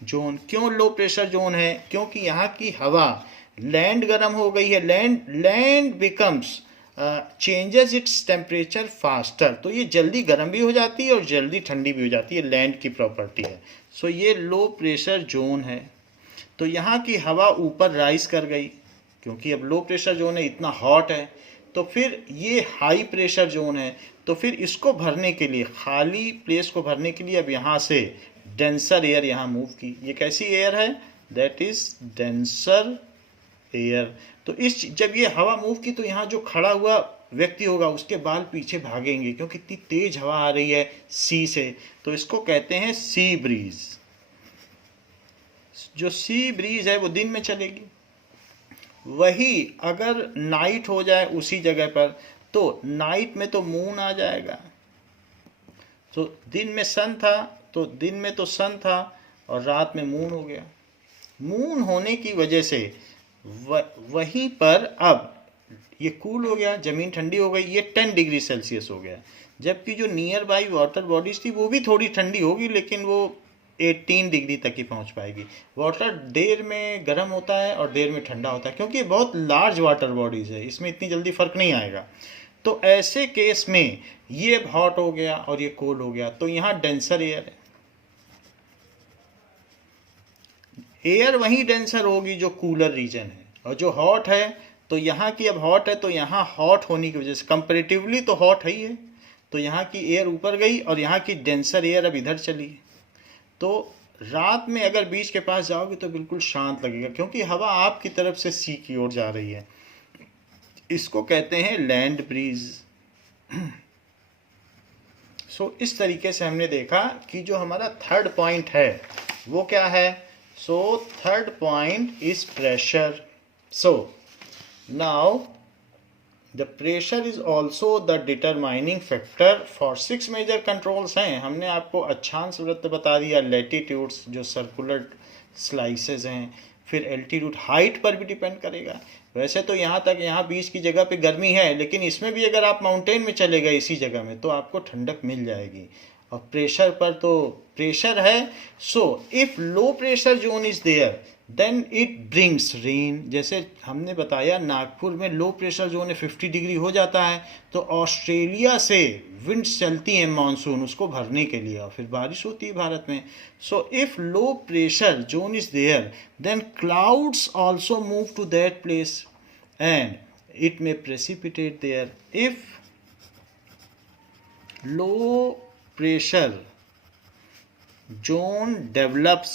जोन। क्यों लो प्रेशर जोन है? क्योंकि यहाँ की हवा, लैंड गर्म हो गई है, land becomes changes its temperature faster, तो ये जल्दी गर्म भी हो जाती है और जल्दी ठंडी भी हो जाती है, लैंड की प्रॉपर्टी है। सो ये लो प्रेशर जोन है। तो यहाँ की हवा ऊपर राइज कर गई, क्योंकि अब लो प्रेशर जोन है, इतना हॉट है। तो फिर ये हाई प्रेशर जोन है, तो फिर इसको भरने के लिए, खाली प्लेस को भरने के लिए अब यहाँ से डेंसर एयर यहाँ मूव की। ये कैसी एयर है? That is denser air. तो इस जब ये हवा मूव की तो यहाँ जो खड़ा हुआ व्यक्ति होगा उसके बाल पीछे भागेंगे, क्योंकि इतनी तेज हवा आ रही है सी से। तो इसको कहते हैं सी ब्रीज। जो सी ब्रीज है वो दिन में चलेगी। वही अगर नाइट हो जाए उसी जगह पर, तो नाइट में तो मून आ जाएगा। तो दिन में सन था, तो दिन में तो सन था और रात में मून हो गया। मून होने की वजह से वहीं पर अब ये कूल हो गया, ज़मीन ठंडी हो गई, ये 10 डिग्री सेल्सियस हो गया। जबकि जो नियर बाई वाटर बॉडीज थी वो भी थोड़ी ठंडी होगी, लेकिन वो 18 डिग्री तक ही पहुंच पाएगी। वाटर देर में गर्म होता है और देर में ठंडा होता है, क्योंकि ये बहुत लार्ज वाटर बॉडीज है, इसमें इतनी जल्दी फर्क नहीं आएगा। तो ऐसे केस में ये हॉट हो गया और ये कोल्ड हो गया, तो यहाँ डेंसर एयर है। एयर वहीं डेंसर होगी जो कूलर रीजन है, और जो हॉट है तो यहाँ की अब हॉट है, तो यहाँ हॉट होने की वजह से कंपैरेटिवली तो हॉट है ही है, तो यहाँ की एयर ऊपर गई और यहाँ की डेंसर एयर अब इधर चली। तो रात में अगर बीच के पास जाओगे तो बिल्कुल शांत लगेगा, क्योंकि हवा आपकी तरफ से सी की ओर जा रही है। इसको कहते हैं लैंड ब्रीज। सो इस तरीके से हमने देखा कि जो हमारा थर्ड पॉइंट है वो क्या है? So third point is pressure. So now the pressure is also the determining factor for 6 major controls हैं. हमने आपको अक्षांश वृत्त बता दिया, लैटिट्यूड्स जो सर्कुलर स्लाइसेस हैं, फिर एल्टीट्यूड हाइट पर भी डिपेंड करेगा. वैसे तो यहाँ तक, यहाँ बीच की जगह पे गर्मी है, लेकिन इसमें भी अगर आप माउंटेन में चले गए इसी जगह में तो आपको ठंडक मिल जाएगी. और प्रेशर पर तो प्रेशर है. So if low pressure zone is there then it brings rain. जैसे हमने बताया नागपुर में लो प्रेशर जोन है, 50 डिग्री हो जाता है, तो ऑस्ट्रेलिया से विंड्स चलती हैं मानसून उसको भरने के लिए, और फिर बारिश होती है भारत में. So if low pressure zone is there then clouds also move to that place and it may precipitate there. If low pressure zone develops,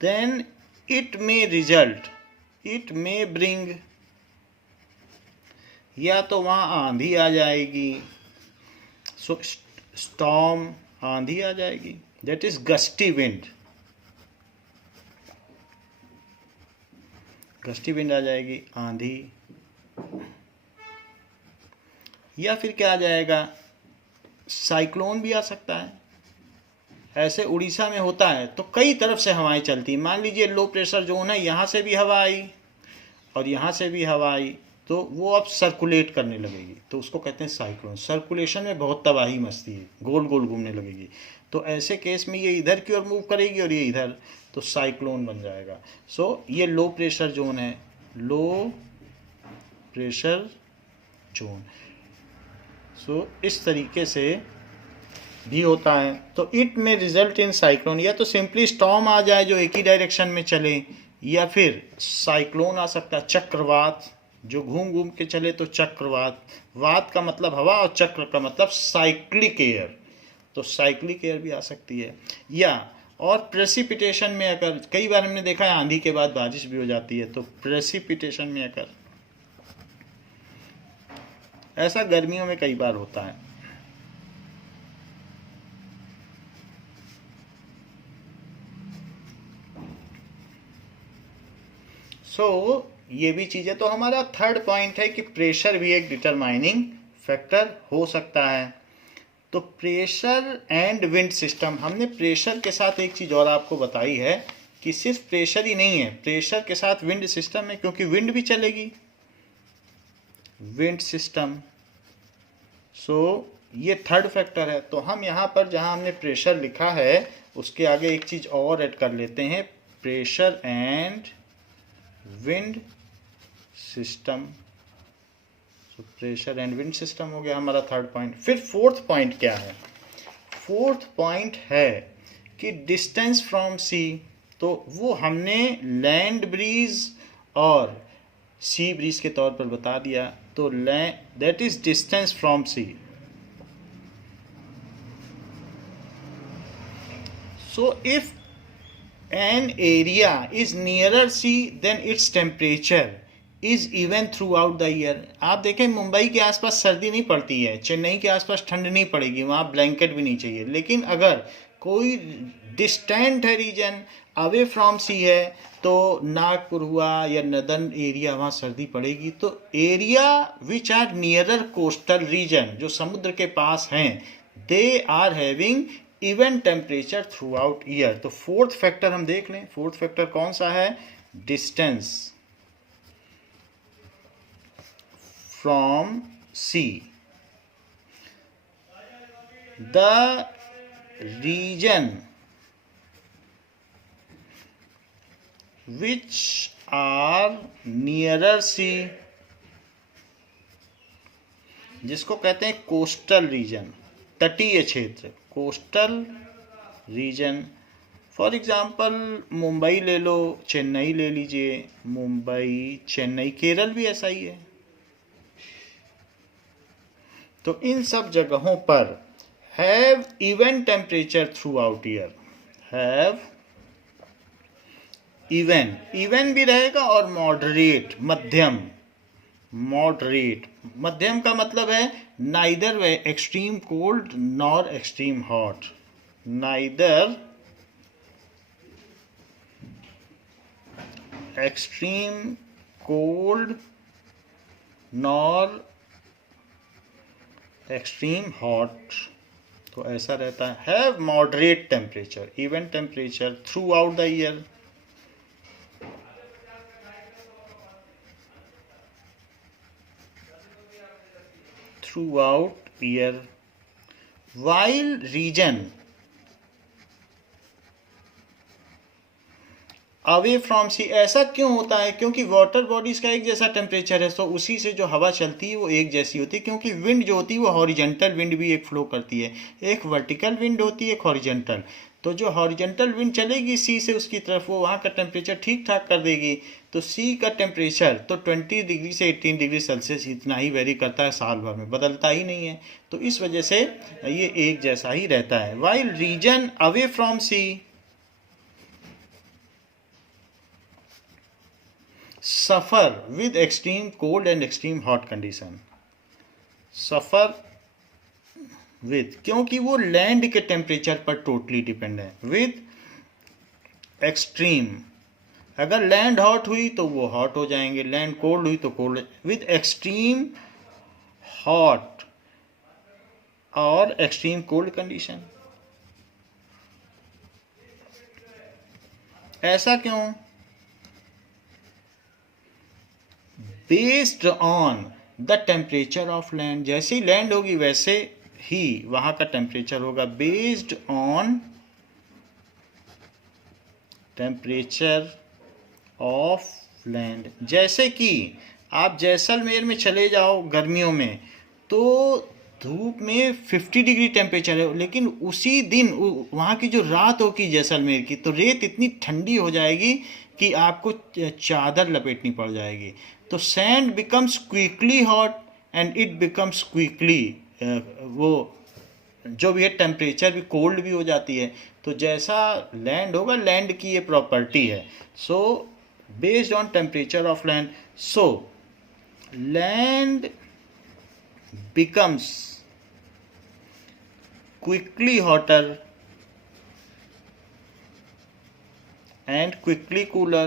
then it may bring, या तो वहाँ आंधी आ जाएगी. सो स्टॉर्म, आंधी आ जाएगी, that is gusty wind. Gusty wind आ जाएगी, आंधी. या फिर क्या आ जाएगा, साइक्लोन भी आ सकता है. ऐसे उड़ीसा में होता है तो कई तरफ से हवाएं चलती. मान लीजिए लो प्रेशर जोन है, यहाँ से भी हवा आई और यहाँ से भी हवा आई, तो वो अब सर्कुलेट करने लगेगी, तो उसको कहते हैं साइक्लोन. सर्कुलेशन में बहुत तबाही मचती है, गोल गोल घूमने लगेगी. तो ऐसे केस में ये इधर की ओर मूव करेगी और ये इधर, तो साइक्लोन बन जाएगा. सो ये लो प्रेशर जोन है, लो प्रेशर जोन. सो इस तरीके से भी होता है. तो इट में रिजल्ट इन साइक्लोन, या तो सिंपली स्टॉर्म आ जाए जो एक ही डायरेक्शन में चले, या फिर साइक्लोन आ सकता है, चक्रवात जो घूम घूम के चले, तो चक्रवात. वात का मतलब हवा और चक्र का मतलब साइक्लिक एयर, तो साइक्लिक एयर भी आ सकती है. या और प्रेसिपिटेशन में अगर, कई बार हमने देखा है आंधी के बाद बारिश भी हो जाती है, तो प्रेसिपिटेशन में अगर, ऐसा गर्मियों में कई बार होता है. सो ये भी चीज़ें. तो हमारा थर्ड पॉइंट है कि प्रेशर भी एक डिटरमाइनिंग फैक्टर हो सकता है. तो प्रेशर एंड विंड सिस्टम, हमने प्रेशर के साथ एक चीज़ और आपको बताई है कि सिर्फ प्रेशर ही नहीं है, प्रेशर के साथ विंड सिस्टम है, क्योंकि विंड भी चलेगी, विंड सिस्टम. सो ये थर्ड फैक्टर है. तो हम यहाँ पर जहाँ हमने प्रेशर लिखा है उसके आगे एक चीज़ और ऐड कर लेते हैं, pressure and wind system. So pressure and wind system हो गया हमारा थर्ड पॉइंट. फिर फोर्थ पॉइंट क्या है? फोर्थ पॉइंट है कि डिस्टेंस फ्रॉम सी. तो वो हमने लैंड ब्रीज और सी ब्रीज के तौर पर बता दिया. तो that is distance from sea. So if an area is nearer sea then its temperature is even throughout the year. आप देखें मुंबई के आसपास सर्दी नहीं पड़ती है, चेन्नई के आसपास ठंड नहीं पड़ेगी, वहाँ ब्लैंकेट भी नहीं चाहिए. लेकिन अगर कोई डिस्टेंट है रीजन, अवे फ्रॉम सी है, तो नागपुर हुआ या नदर्न एरिया, वहाँ सर्दी पड़ेगी. तो area which are nearer coastal region, जो समुद्र के पास हैं, they are having even temperature throughout year. तो फोर्थ फैक्टर हम देख लें. फोर्थ फैक्टर कौन सा है? Distance from sea. The region which are nearer sea, जिसको कहते हैं कोस्टल रीजन, तटीय क्षेत्र, coastal region. For example Mumbai ले लो, चेन्नई ले लीजिए, मुंबई, चेन्नई, केरल भी ऐसा ही है. तो इन सब जगहों पर have even temperature throughout year, have even, even भी रहेगा और मॉडरेट, मध्यम. मॉडरेट, मध्यम का मतलब है neither extreme cold nor extreme hot. neither extreme cold nor extreme hot, तो ऐसा रहता है. Have moderate temperature, even temperature throughout the year. throughout year. While region away from sea, ऐसा क्यों होता है? क्योंकि वाटर बॉडीज का एक जैसा टेम्परेचर है, तो उसी से जो हवा चलती है वो एक जैसी होती है. क्योंकि विंड जो होती है वो हॉरिजेंटल विंड भी एक फ्लो करती है, एक वर्टिकल विंड होती है, एक हॉरिजेंटल. तो जो हॉरिजेंटल विंड चलेगी सी से उसकी तरफ, वो वहाँ का टेम्परेचर ठीक ठाक कर देगी. तो सी का टेम्परेचर तो 20 डिग्री से 18 डिग्री सेल्सियस इतना ही वेरी करता है, साल भर में बदलता ही नहीं है. तो इस वजह से ये एक जैसा ही रहता है. While region away from sea suffer with extreme cold and extreme hot condition. suffer with, क्योंकि वो लैंड के टेम्परेचर पर टोटली डिपेंड है. विद एक्सट्रीम, अगर लैंड हॉट हुई तो वो हॉट हो जाएंगे, लैंड कोल्ड हुई तो कोल्ड. विद एक्सट्रीम हॉट और एक्सट्रीम कोल्ड कंडीशन. ऐसा क्यों? Based on the temperature of land, जैसी लैंड होगी वैसे ही वहां का टेम्परेचर होगा. Based on temperature of land. जैसे कि आप जैसलमेर में चले जाओ गर्मियों में, तो धूप में 50 डिग्री टेम्परेचर है, लेकिन उसी दिन वहाँ की जो रात होगी जैसलमेर की, तो रेत इतनी ठंडी हो जाएगी कि आपको चादर लपेटनी पड़ जाएगी. तो sand becomes quickly hot and it becomes quickly, वो जो भी है टेम्परेचर भी कोल्ड भी हो जाती है. तो जैसा लैंड होगा, लैंड की ये प्रॉपर्टी है. So based on temperature of land, so land becomes quickly hotter and quickly cooler,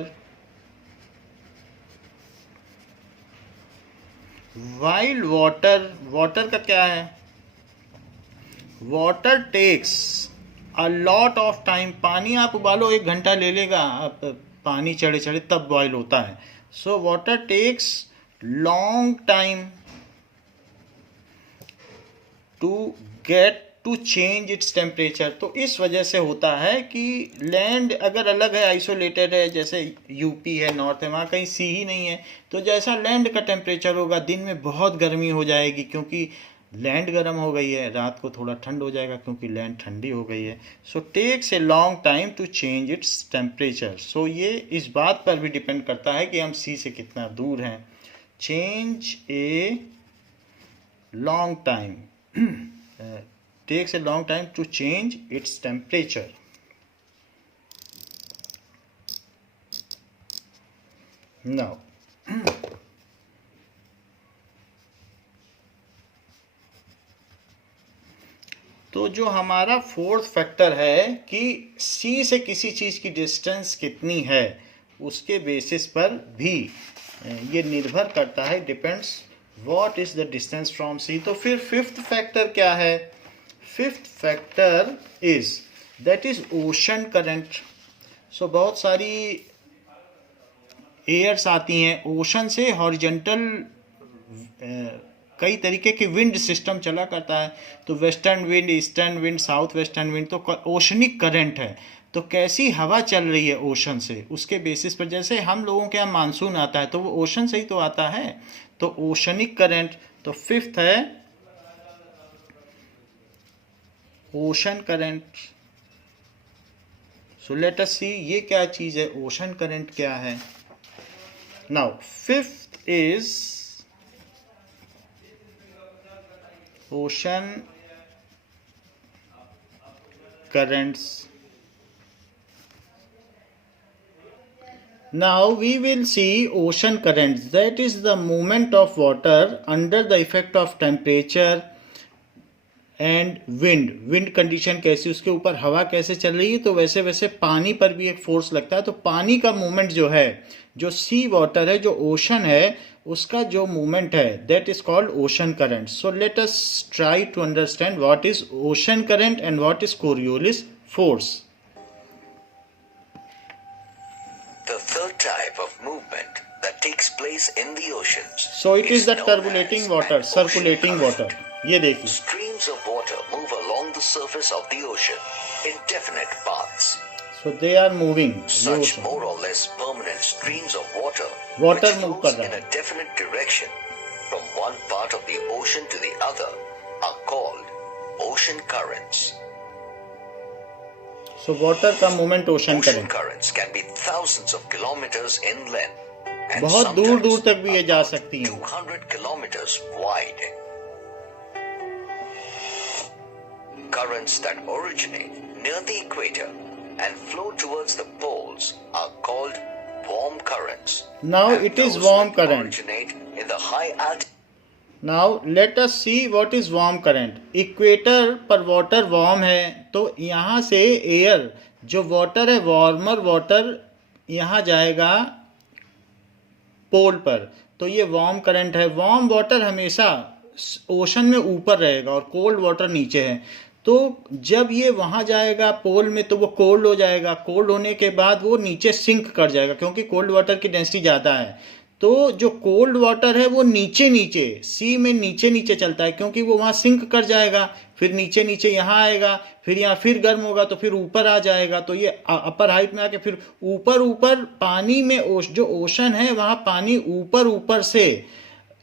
while water का क्या है? water takes a lot of time. पानी आप उबालो 1 घंटा ले लेगा, आप पानी चढ़े चढ़े तब बॉयल होता है. so water takes long time to get to change its temperature. तो इस वजह से होता है कि लैंड अगर अलग है, आइसोलेटेड है, जैसे यूपी है, नॉर्थ है, वहाँ कहीं सी ही नहीं है, तो जैसा लैंड का टेम्परेचर होगा, दिन में बहुत गर्मी हो जाएगी क्योंकि लैंड गर्म हो गई है, रात को थोड़ा ठंड हो जाएगा क्योंकि लैंड ठंडी हो गई है. So takes a long time to change its temperature. So ये इस बात पर भी डिपेंड करता है कि हम सी से कितना दूर हैं. Change A long time takes a long time to change its temperature. Now तो जो हमारा फोर्थ फैक्टर है कि सी से किसी चीज़ की डिस्टेंस कितनी है, उसके बेसिस पर भी ये निर्भर करता है, depends What is the distance from sea. तो फिर फिफ्थ फैक्टर क्या है? Fifth factor is that is ocean current. So बहुत सारी एयर्स आती हैं ओशन से, हॉरिजेंटल कई तरीके के विंड सिस्टम चला करता है. तो western wind, eastern wind, south western wind, तो ओशनिक करंट है. तो कैसी हवा चल रही है ओशन से, उसके बेसिस पर, जैसे हम लोगों के यहाँ मानसून आता है तो वो ओशन से ही तो आता है, तो ओशनिक करंट. तो फिफ्थ है ocean current. So let us see ये क्या चीज है, ओशन करंट क्या है. Now fifth is ocean currents. Now we will see ocean currents. That is the movement of water under the effect of temperature and wind condition कैसी, उसके ऊपर हवा कैसे चल रही है, तो वैसे वैसे पानी पर भी एक फोर्स लगता है। तो पानी का मूवमेंट जो है, जो सी वाटर है, जो ओशन है, उसका जो मूवमेंट है, that is called ocean current. So let us try to understand what is ocean current and what is Coriolis force. The third type of movement that takes place in the oceans. So it is the turbulating water, circulating water. ये देखिए, Streams of water move along the surface of the ocean in definite paths. so they are moving. Such more or less permanent streams of water Water which move flows कर रहा in है। a definite direction from one part of the ocean to the other are called ocean currents. So water का movement ocean Ocean current currents can be thousands of kilometers in length and बहुत दूर दूर sometimes तक भी ये जा about सकती हैं। 200 kilometers wide. Currents that originate near the equator and flow towards the poles are called warm currents. Now And it is those warm that current. originate in the high altitude. Now let us see what is warm current. Equator पर वाटर वार्म है, तो यहाँ से एयर, जो वाटर है, वार्मर वाटर यहाँ जाएगा पोल पर, तो ये वार्म करंट है। वार्म वाटर हमेशा ओशन में ऊपर रहेगा और कोल्ड वाटर नीचे है। तो जब ये वहाँ जाएगा पोल में, तो वो कोल्ड हो जाएगा। कोल्ड होने के बाद वो नीचे सिंक कर जाएगा, क्योंकि कोल्ड वाटर की डेंसिटी ज़्यादा है। तो जो कोल्ड वाटर है वो नीचे नीचे सी में नीचे नीचे चलता है, क्योंकि वो वहाँ सिंक कर जाएगा, फिर नीचे नीचे यहाँ आएगा, फिर यहाँ फिर गर्म होगा, तो फिर ऊपर आ जाएगा। तो ये अपर हाइट में आके फिर ऊपर ऊपर पानी में जो ओशन है, वहाँ पानी ऊपर ऊपर से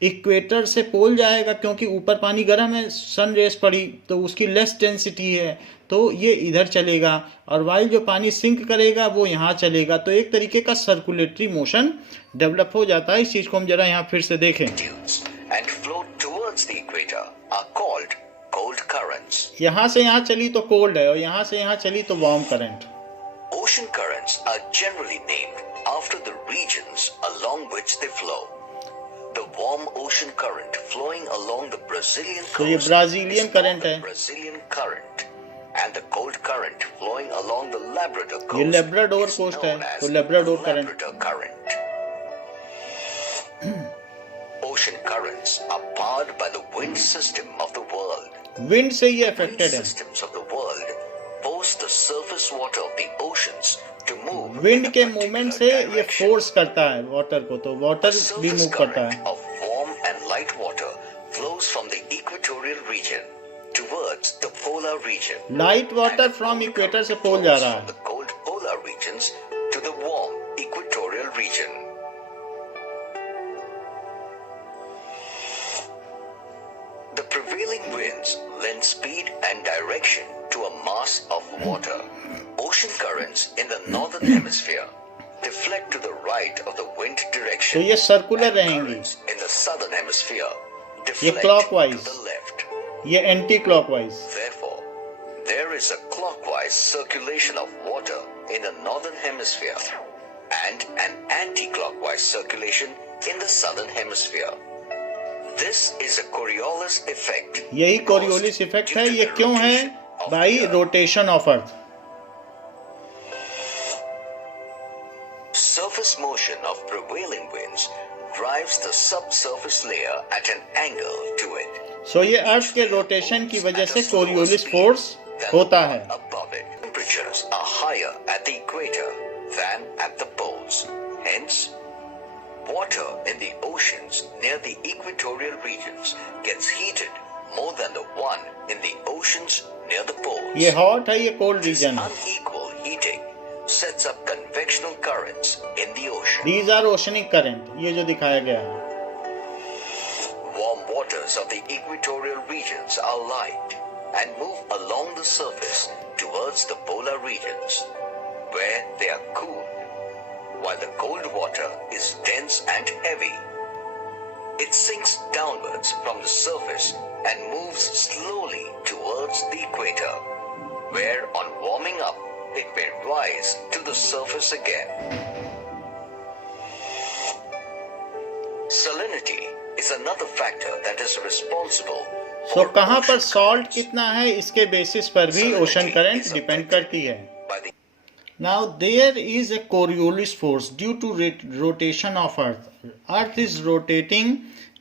इक्वेटर से पोल जाएगा, क्योंकि ऊपर पानी गर्म है, सन रेस पड़ी, तो उसकी लेस डेंसिटी है, तो ये इधर चलेगा। और वाइल जो पानी सिंक करेगा वो यहाँ चलेगा। तो एक तरीके का सर्कुलेटरी मोशन डेवलप हो जाता है। इस चीज को हम जरा यहाँ फिर से देखें। And flow towards the equator are called cold currents. यहाँ से यहाँ चली तो कोल्ड है, और यहाँ से यहाँ चली तो warm current. Ocean currents are generally named after the regions along which they flow. The warm ocean current flowing along the Brazilian तो ये coast Brazilian is current called है। the Brazilian current, and the cold current flowing along the Labrador ये coast लेब्राडोर is कोस्ट है, known as तो Labrador the current. Labrador current. Ocean currents are powered by the wind system of the world. Wind से ये Wind अफेक्टेड है। systems of the world force the surface water of the oceans to move wind in a के मूवमेंट से particular ये direction. फोर्स करता है वाटर को, तो वाटर The भी surface मूव करता current है। of warm and light water flows from the equatorial region towards the polar region. Light water And the from cold equator current से पोल flows जा रहा from है। the cold polar regions to the warm equatorial region. The prevailing winds lend speed and direction to a mass of water. Ocean currents in the northern hemisphere deflect to the right of the wind तो direction. ये सर्कुलर And रहेंगी, currents in the southern hemisphere ये deflect clockwise, to the left. ये anti clockwise. Therefore, there is a clockwise circulation of water in the northern hemisphere and an anti-clockwise circulation in the southern hemisphere. This is a Coriolis effect. यही कोरियोलिस इफेक्ट है। ये क्यों है? By rotation of earth. Surface motion of prevailing winds drives the subsurface layer at an angle to it. सो ये अर्थ के रोटेशन की वजह से कोरियोलिस फोर्स होता है। Above it, temperatures are higher at the equator than at the poles. Hence, water in the oceans near the equatorial regions gets heated more than the one in the oceans near the poles. ये हॉट है, ये कोल्ड This रीजन है। unequal heating sets up convectional currents in the ocean. These are oceanic current, ये जो दिखाया गया है। Warm waters of the equatorial regions are light and move along the surface towards the polar regions, where they are cool, while the cold water is dense and heavy. It sinks downwards from the surface and moves slowly towards the equator, where on warming up, it may rise to the surface again. Salinity is another factor that is responsible सो कहाँ पर सॉल्ट कितना है इसके बेसिस पर भी ओशन करंट डिपेंड करती है. by the Now there is a Coriolis force due to rotation of Earth. Earth is rotating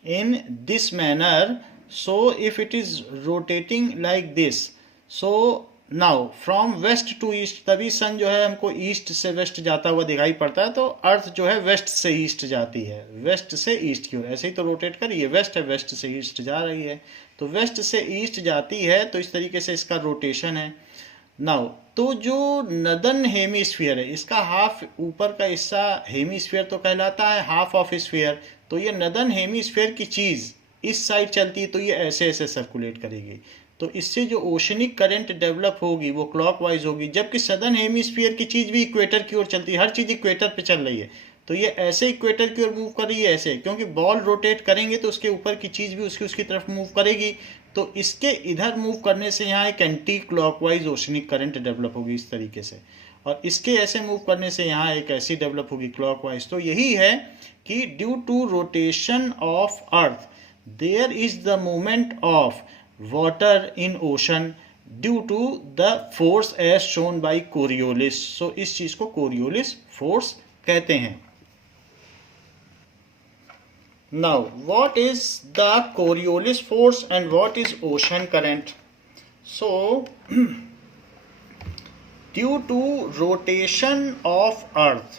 in this manner. So if it is rotating like this, so now from west to east, तभी सन जो है हमको ईस्ट से वेस्ट जाता हुआ दिखाई पड़ता है, तो अर्थ जो है वेस्ट से ईस्ट जाती है, वेस्ट से ईस्ट की ओर. ऐसे ही तो रोटेट कर रही है, वेस्ट है, वेस्ट से ईस्ट जा रही है, तो वेस्ट से ईस्ट जाती है, तो इस तरीके से इसका रोटेशन है. नाउ तो जो नदन हेमिस्फीयर है, इसका हाफ ऊपर का हिस्सा हेमिस्फीयर तो कहलाता है, हाफ ऑफ स्फीयर. तो ये नदन हेमिस्फीयर की चीज़ इस साइड चलती है, तो ये ऐसे ऐसे सर्कुलेट करेगी, तो इससे जो ओशनिक करंट डेवलप होगी वो क्लॉकवाइज होगी. जबकि सदर्न हेमिस्फीयर की चीज़ भी इक्वेटर की ओर चलती है, हर चीज़ इक्वेटर पे चल रही है, तो ये ऐसे इक्वेटर की ओर मूव कर रही है ऐसे, क्योंकि बॉल रोटेट करेंगे तो उसके ऊपर की चीज़ भी उसकी तरफ मूव करेगी, तो इसके इधर मूव करने से यहाँ एक anti clockwise oceanic current develop होगी इस तरीके से, और इसके ऐसे मूव करने से यहाँ एक ऐसी डेवलप होगी क्लॉकवाइज. तो यही है कि due to rotation of earth there is the movement of water in ocean due to the force as shown by Coriolis. So इस चीज़ को कोरियोलिस फोर्स कहते हैं. Now, what is the Coriolis force and what is ocean current? So, due to rotation of Earth,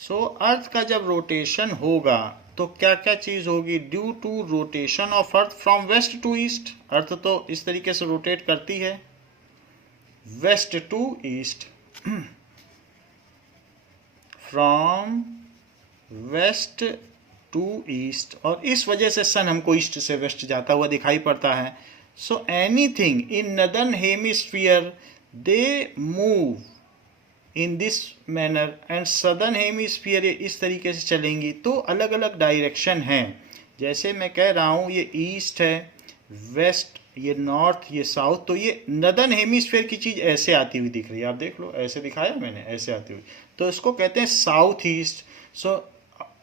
so अर्थ का जब रोटेशन होगा तो क्या क्या चीज होगी? Due to rotation of earth from west to east. Earth तो इस तरीके से रोटेट करती है west to east, from west to east, और इस वजह से सन हमको ईस्ट से वेस्ट जाता हुआ दिखाई पड़ता है. So anything in northern hemisphere they move in this manner and southern hemisphere इस तरीके से चलेंगी. तो अलग अलग डायरेक्शन हैं, जैसे मैं कह रहा हूँ ये ईस्ट है, वेस्ट, ये नॉर्थ, ये साउथ. तो ये नदर्न हेमिस्फीयर की चीज़ ऐसे आती हुई दिख रही है, आप देख लो, ऐसे दिखाया मैंने, ऐसे आती हुई, तो इसको कहते हैं south east. So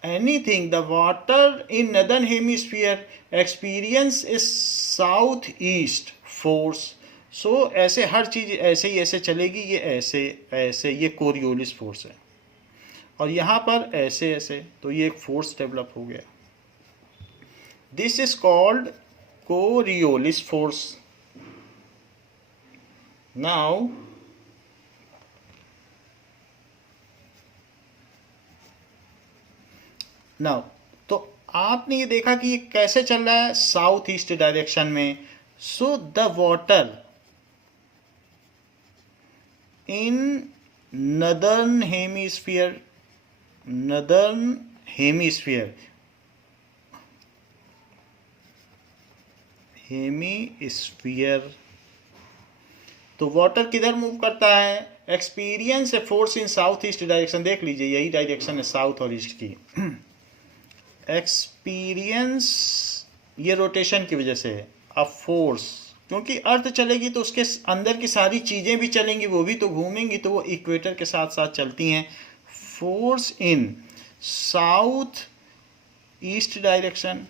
anything the water in northern hemisphere experience is south east force. So ऐसे हर चीज़ ऐसे ही ऐसे चलेगी, ये ऐसे ऐसे, ये कोरियोलिस फोर्स है, और यहाँ पर ऐसे ऐसे, तो ये एक फोर्स डेवलप हो गया. This is called Coriolis force. Now तो आपने ये देखा कि ये कैसे चल रहा है साउथ ईस्ट डायरेक्शन में. So the water in northern hemisphere तो वाटर किधर मूव करता है? Experience a force in south east direction. देख लीजिए यही डायरेक्शन है साउथ और ईस्ट की. एक्सपीरियंस ये रोटेशन की वजह से है. अ फोर्स, क्योंकि अर्थ चलेगी तो उसके अंदर की सारी चीज़ें भी चलेंगी, वो भी तो घूमेंगी, तो वो इक्वेटर के साथ साथ चलती हैं. Force in south east direction,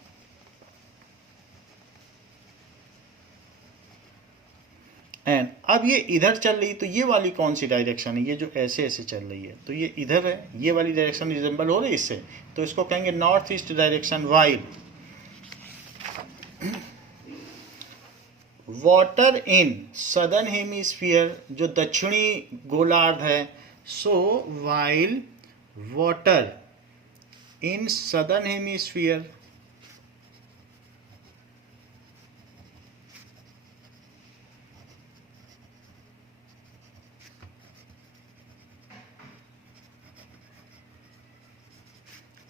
and अब ये इधर चल रही, तो ये वाली कौन सी डायरेक्शन है? ये जो ऐसे ऐसे चल रही है, तो ये इधर है, ये वाली डायरेक्शन रिजेंबल हो रही है इससे, तो इसको कहेंगे north east direction. While water in southern hemisphere, जो दक्षिणी गोलार्ध है, so while water in southern hemisphere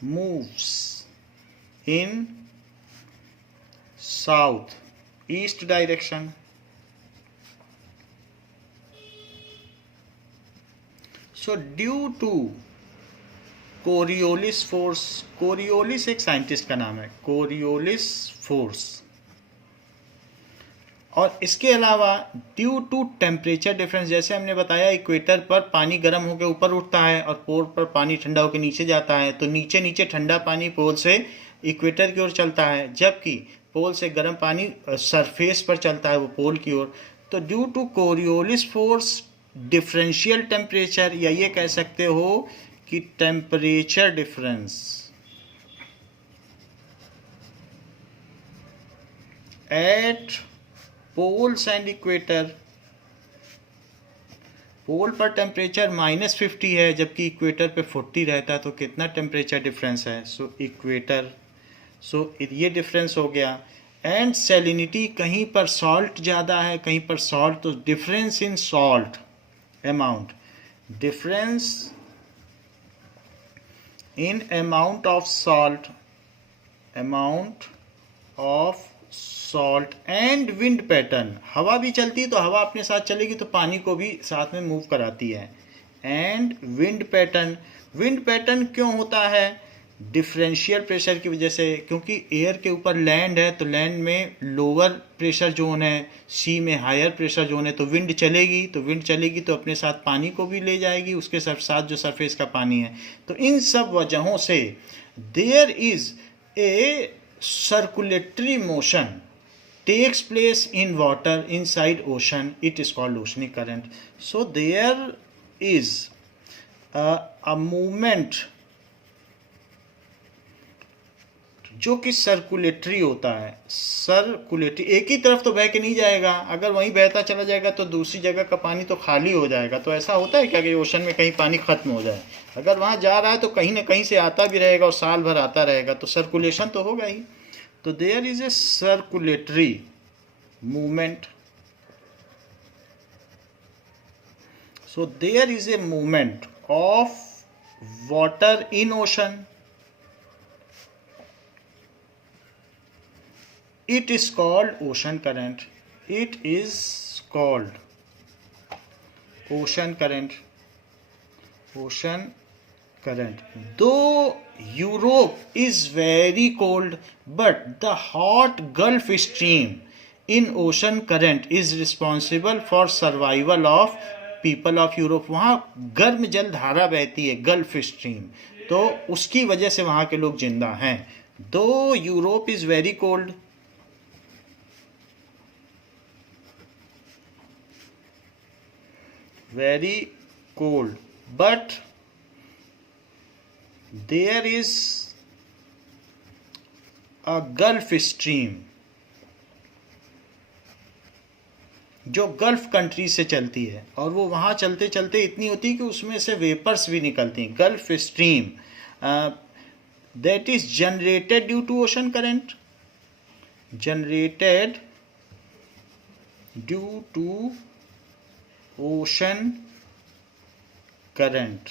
moves in south east direction. So due to Coriolis force, Coriolis एक साइंटिस्ट का नाम है, कोरियोलिस फोर्स, और इसके अलावा ड्यू टू टेम्परेचर डिफरेंस, जैसे हमने बताया इक्वेटर पर पानी गर्म होकर ऊपर उठता है और पोल पर पानी ठंडा होकर नीचे जाता है, तो नीचे नीचे ठंडा पानी पोल से इक्वेटर की ओर चलता है, जबकि पोल से गर्म पानी सरफेस पर चलता है वो पोल की ओर। तो due to Coriolis force differential temperature, या ये कह सकते हो कि temperature difference at poles and equator. Pole पर टेम्परेचर -50 है जबकि इक्वेटर पे 40 रहता है, तो कितना टेम्परेचर डिफरेंस है? सो इक्वेटर, सो ये डिफरेंस हो गया। एंड सैलिनिटी, कहीं पर सॉल्ट ज़्यादा है कहीं पर सॉल्ट, तो difference in salt amount, difference in amount of salt, amount of salt and wind pattern. हवा भी चलती है तो हवा अपने साथ चलेगी तो पानी को भी साथ में मूव कराती है। And wind pattern, wind pattern क्यों होता है? डिफरेंशियल प्रेशर की वजह से, क्योंकि एयर के ऊपर लैंड है तो लैंड में लोअर प्रेशर जोन है, सी में हायर प्रेशर जोन है, तो विंड चलेगी, तो विंड चलेगी तो अपने साथ पानी को भी ले जाएगी, उसके साथ जो सरफेस का पानी है। तो इन सब वजहों से there is a circulatory motion takes place in water inside ocean. It is called oceanic current. So there is a movement जो कि सर्कुलेटरी होता है। सर्कुलेटरी, एक ही तरफ तो बह के नहीं जाएगा, अगर वहीं बहता चला जाएगा तो दूसरी जगह का पानी तो खाली हो जाएगा। तो ऐसा होता है क्या कि ओशन में कहीं पानी खत्म हो जाए? अगर वहाँ जा रहा है तो कहीं ना कहीं से आता भी रहेगा और साल भर आता रहेगा, तो सर्कुलेशन तो होगा ही। तो there is a circulatory movement, so there is a movement of water in ocean, it is called ocean current, it is called ocean current, ocean current. Though Europe is very cold, but the hot Gulf Stream in ocean current is responsible for survival of people of Europe. वहाँ गर्म जल धारा बहती है गल्फ स्ट्रीम, तो उसकी वजह से वहाँ के लोग जिंदा हैं। Though Europe is very cold, very cold, but there is a Gulf Stream जो गल्फ कंट्री से चलती है, और वो वहाँ चलते चलते इतनी होती है कि उसमें से वेपर्स भी निकलती हैं। Gulf Stream that is generated due to ocean current, generated due to ocean current.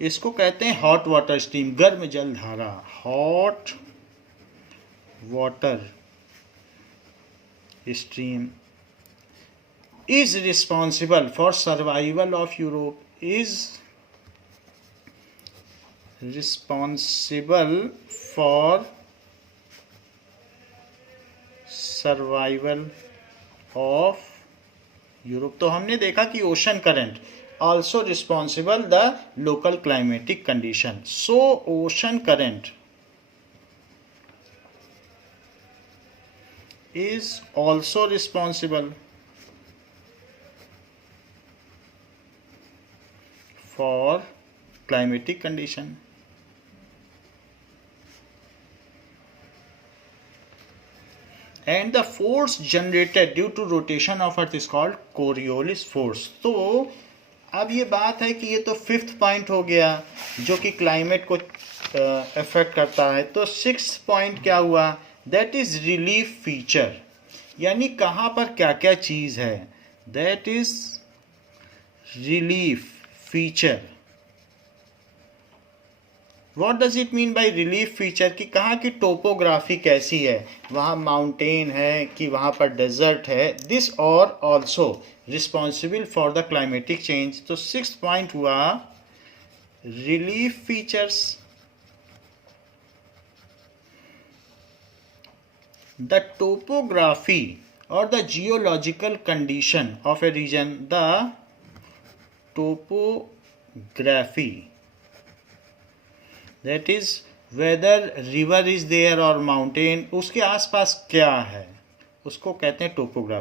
इसको कहते हैं हॉट वाटर स्ट्रीम, गर्म जल धारा, hot water stream is responsible for survival of Europe, is responsible for survival of Europe. तो हमने देखा कि ocean current also responsible the local climatic condition. So ocean current is also responsible for climatic condition. And the force generated due to rotation of earth is called Coriolis force. तो अब ये बात है कि ये तो 5th पॉइंट हो गया जो कि क्लाइमेट को अफेक्ट करता है। तो 6th पॉइंट क्या हुआ? दैट इज रिलीफ फीचर, यानी कहाँ पर क्या क्या चीज़ है। That is relief feature. What does it mean by relief feature? कि कहाँ की टोपोग्राफी कैसी है, वहाँ माउंटेन है कि वहाँ पर डेजर्ट है। दिस और also responsible for the climatic change. तो 6th पॉइंट हुआ रिलीफ फीचर्स। द टोपोग्राफी और the geological condition of a region, the topography, that is whether river is there और माउंटेन, उसके आसपास क्या है, उसको कहते हैं टोपोग्राफी।